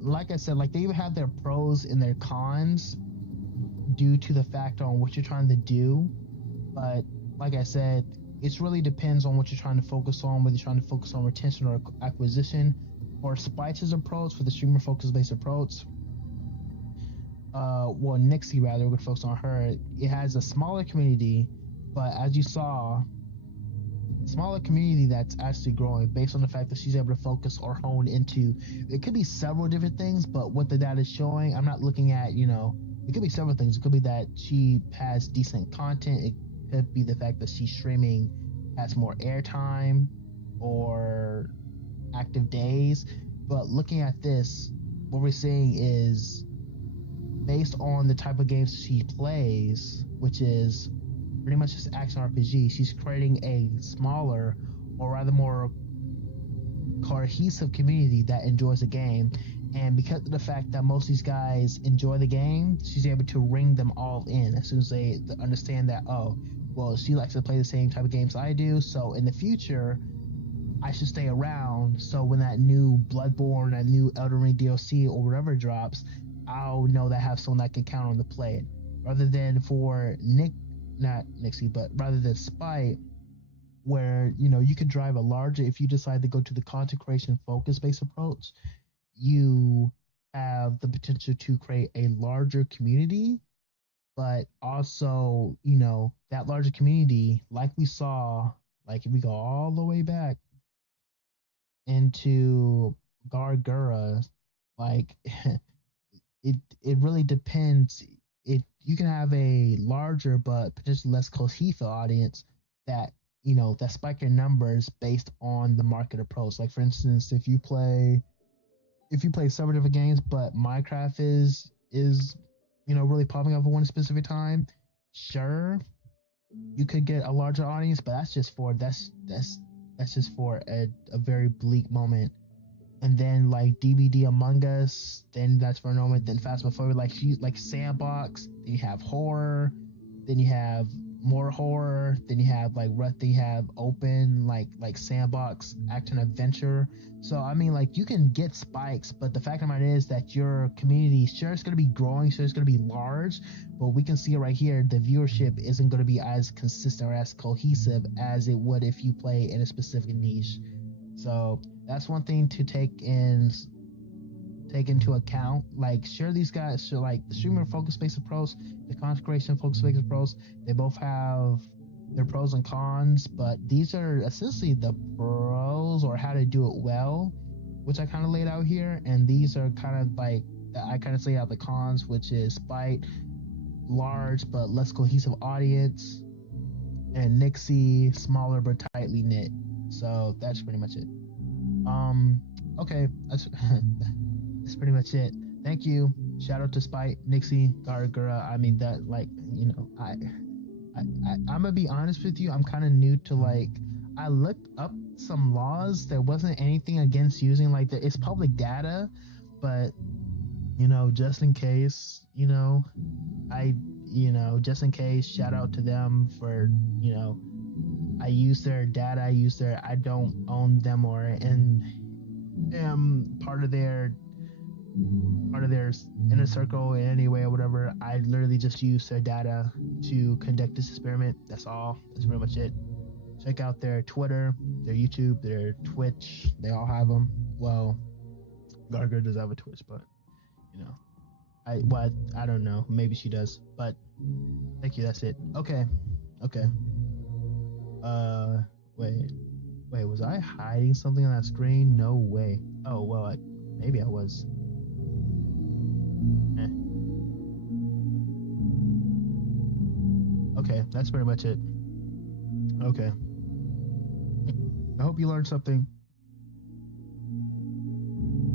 Like I said, like they even have their pros and their cons due to the fact on what you're trying to do. But like I said, it really depends on what you're trying to focus on, whether you're trying to focus on retention or acquisition. For Spice's approach, for the streamer focus based approach, Nixie rather, we're gonna focus on her. It has a smaller community, but as you saw, smaller community that's actually growing based on the fact that she's able to focus or hone into. It could be several different things, but what the data is showing, I'm not looking at, it could be several things. It could be that she has decent content. It could be the fact that she's streaming, has more airtime, or active days. But looking at this, what we're seeing is based on the type of games she plays, which is pretty much just action RPG, she's creating a smaller, or rather more cohesive community that enjoys the game. And because of the fact that most of these guys enjoy the game, she's able to ring them all in as soon as they understand that, oh, well, she likes to play the same type of games I do, so in the future I should stay around, so when that new Bloodborne, that new Elden Ring DLC or whatever drops, I'll know that I have someone that can count on to play it. Rather than for not Nixie, but rather than Spite, where you could drive a larger, if you decide to go to the content creation focus based approach, you have the potential to create a larger community, but also that larger community, like we saw, like if we go all the way back into Gargura, Like it really depends. You can have a larger but potentially less cohesive audience that that spike your numbers based on the market approach. Like for instance, if you play several different games, but Minecraft is really popping up at one specific time, sure, you could get a larger audience, but that's just for a very bleak moment. And then like DBD Among Us, then that's for a moment. Then Phasmophobia, like Sandbox. Then you have horror. Then you have more horror. Then you have then you have open like Sandbox action adventure. So I mean, like, you can get spikes, but the fact of the matter is that your community, sure, it's gonna be growing, sure, it's gonna be large, but we can see it right here. The viewership isn't gonna be as consistent or as cohesive as it would if you play in a specific niche. So that's one thing to take into account. Like, sure, these guys, so like the streamer focus based approach, the content creation focus based approach, they both have their pros and cons, but these are essentially the pros or how to do it well, which I kind of laid out here, and these are kind of like I kind of laid out the cons, which is spite, large but less cohesive audience, and Nixie, smaller but tightly knit. So that's pretty much it. Okay, that's that's pretty much it. Thank you. Shout out to Spite, Nixie, Gargura. I mean that, like, I'm gonna be honest with you. I'm kind of new to, like, I looked up some laws. There wasn't anything against using like it's public data, but just in case, I just in case, shout out to them for I use their data. I don't own them or and am part of their inner circle in any way or whatever. I literally just use their data to conduct this experiment. That's all. That's pretty much it. Check out their Twitter, their YouTube, their Twitch. They all have them. Well, Garger does have a Twitch, but I don't know. Maybe she does. But thank you. That's it. Okay. Okay. Uh, wait. Wait, was I hiding something on that screen? No way. Oh, well, maybe I was. Eh. Okay, that's pretty much it. Okay. I hope you learned something.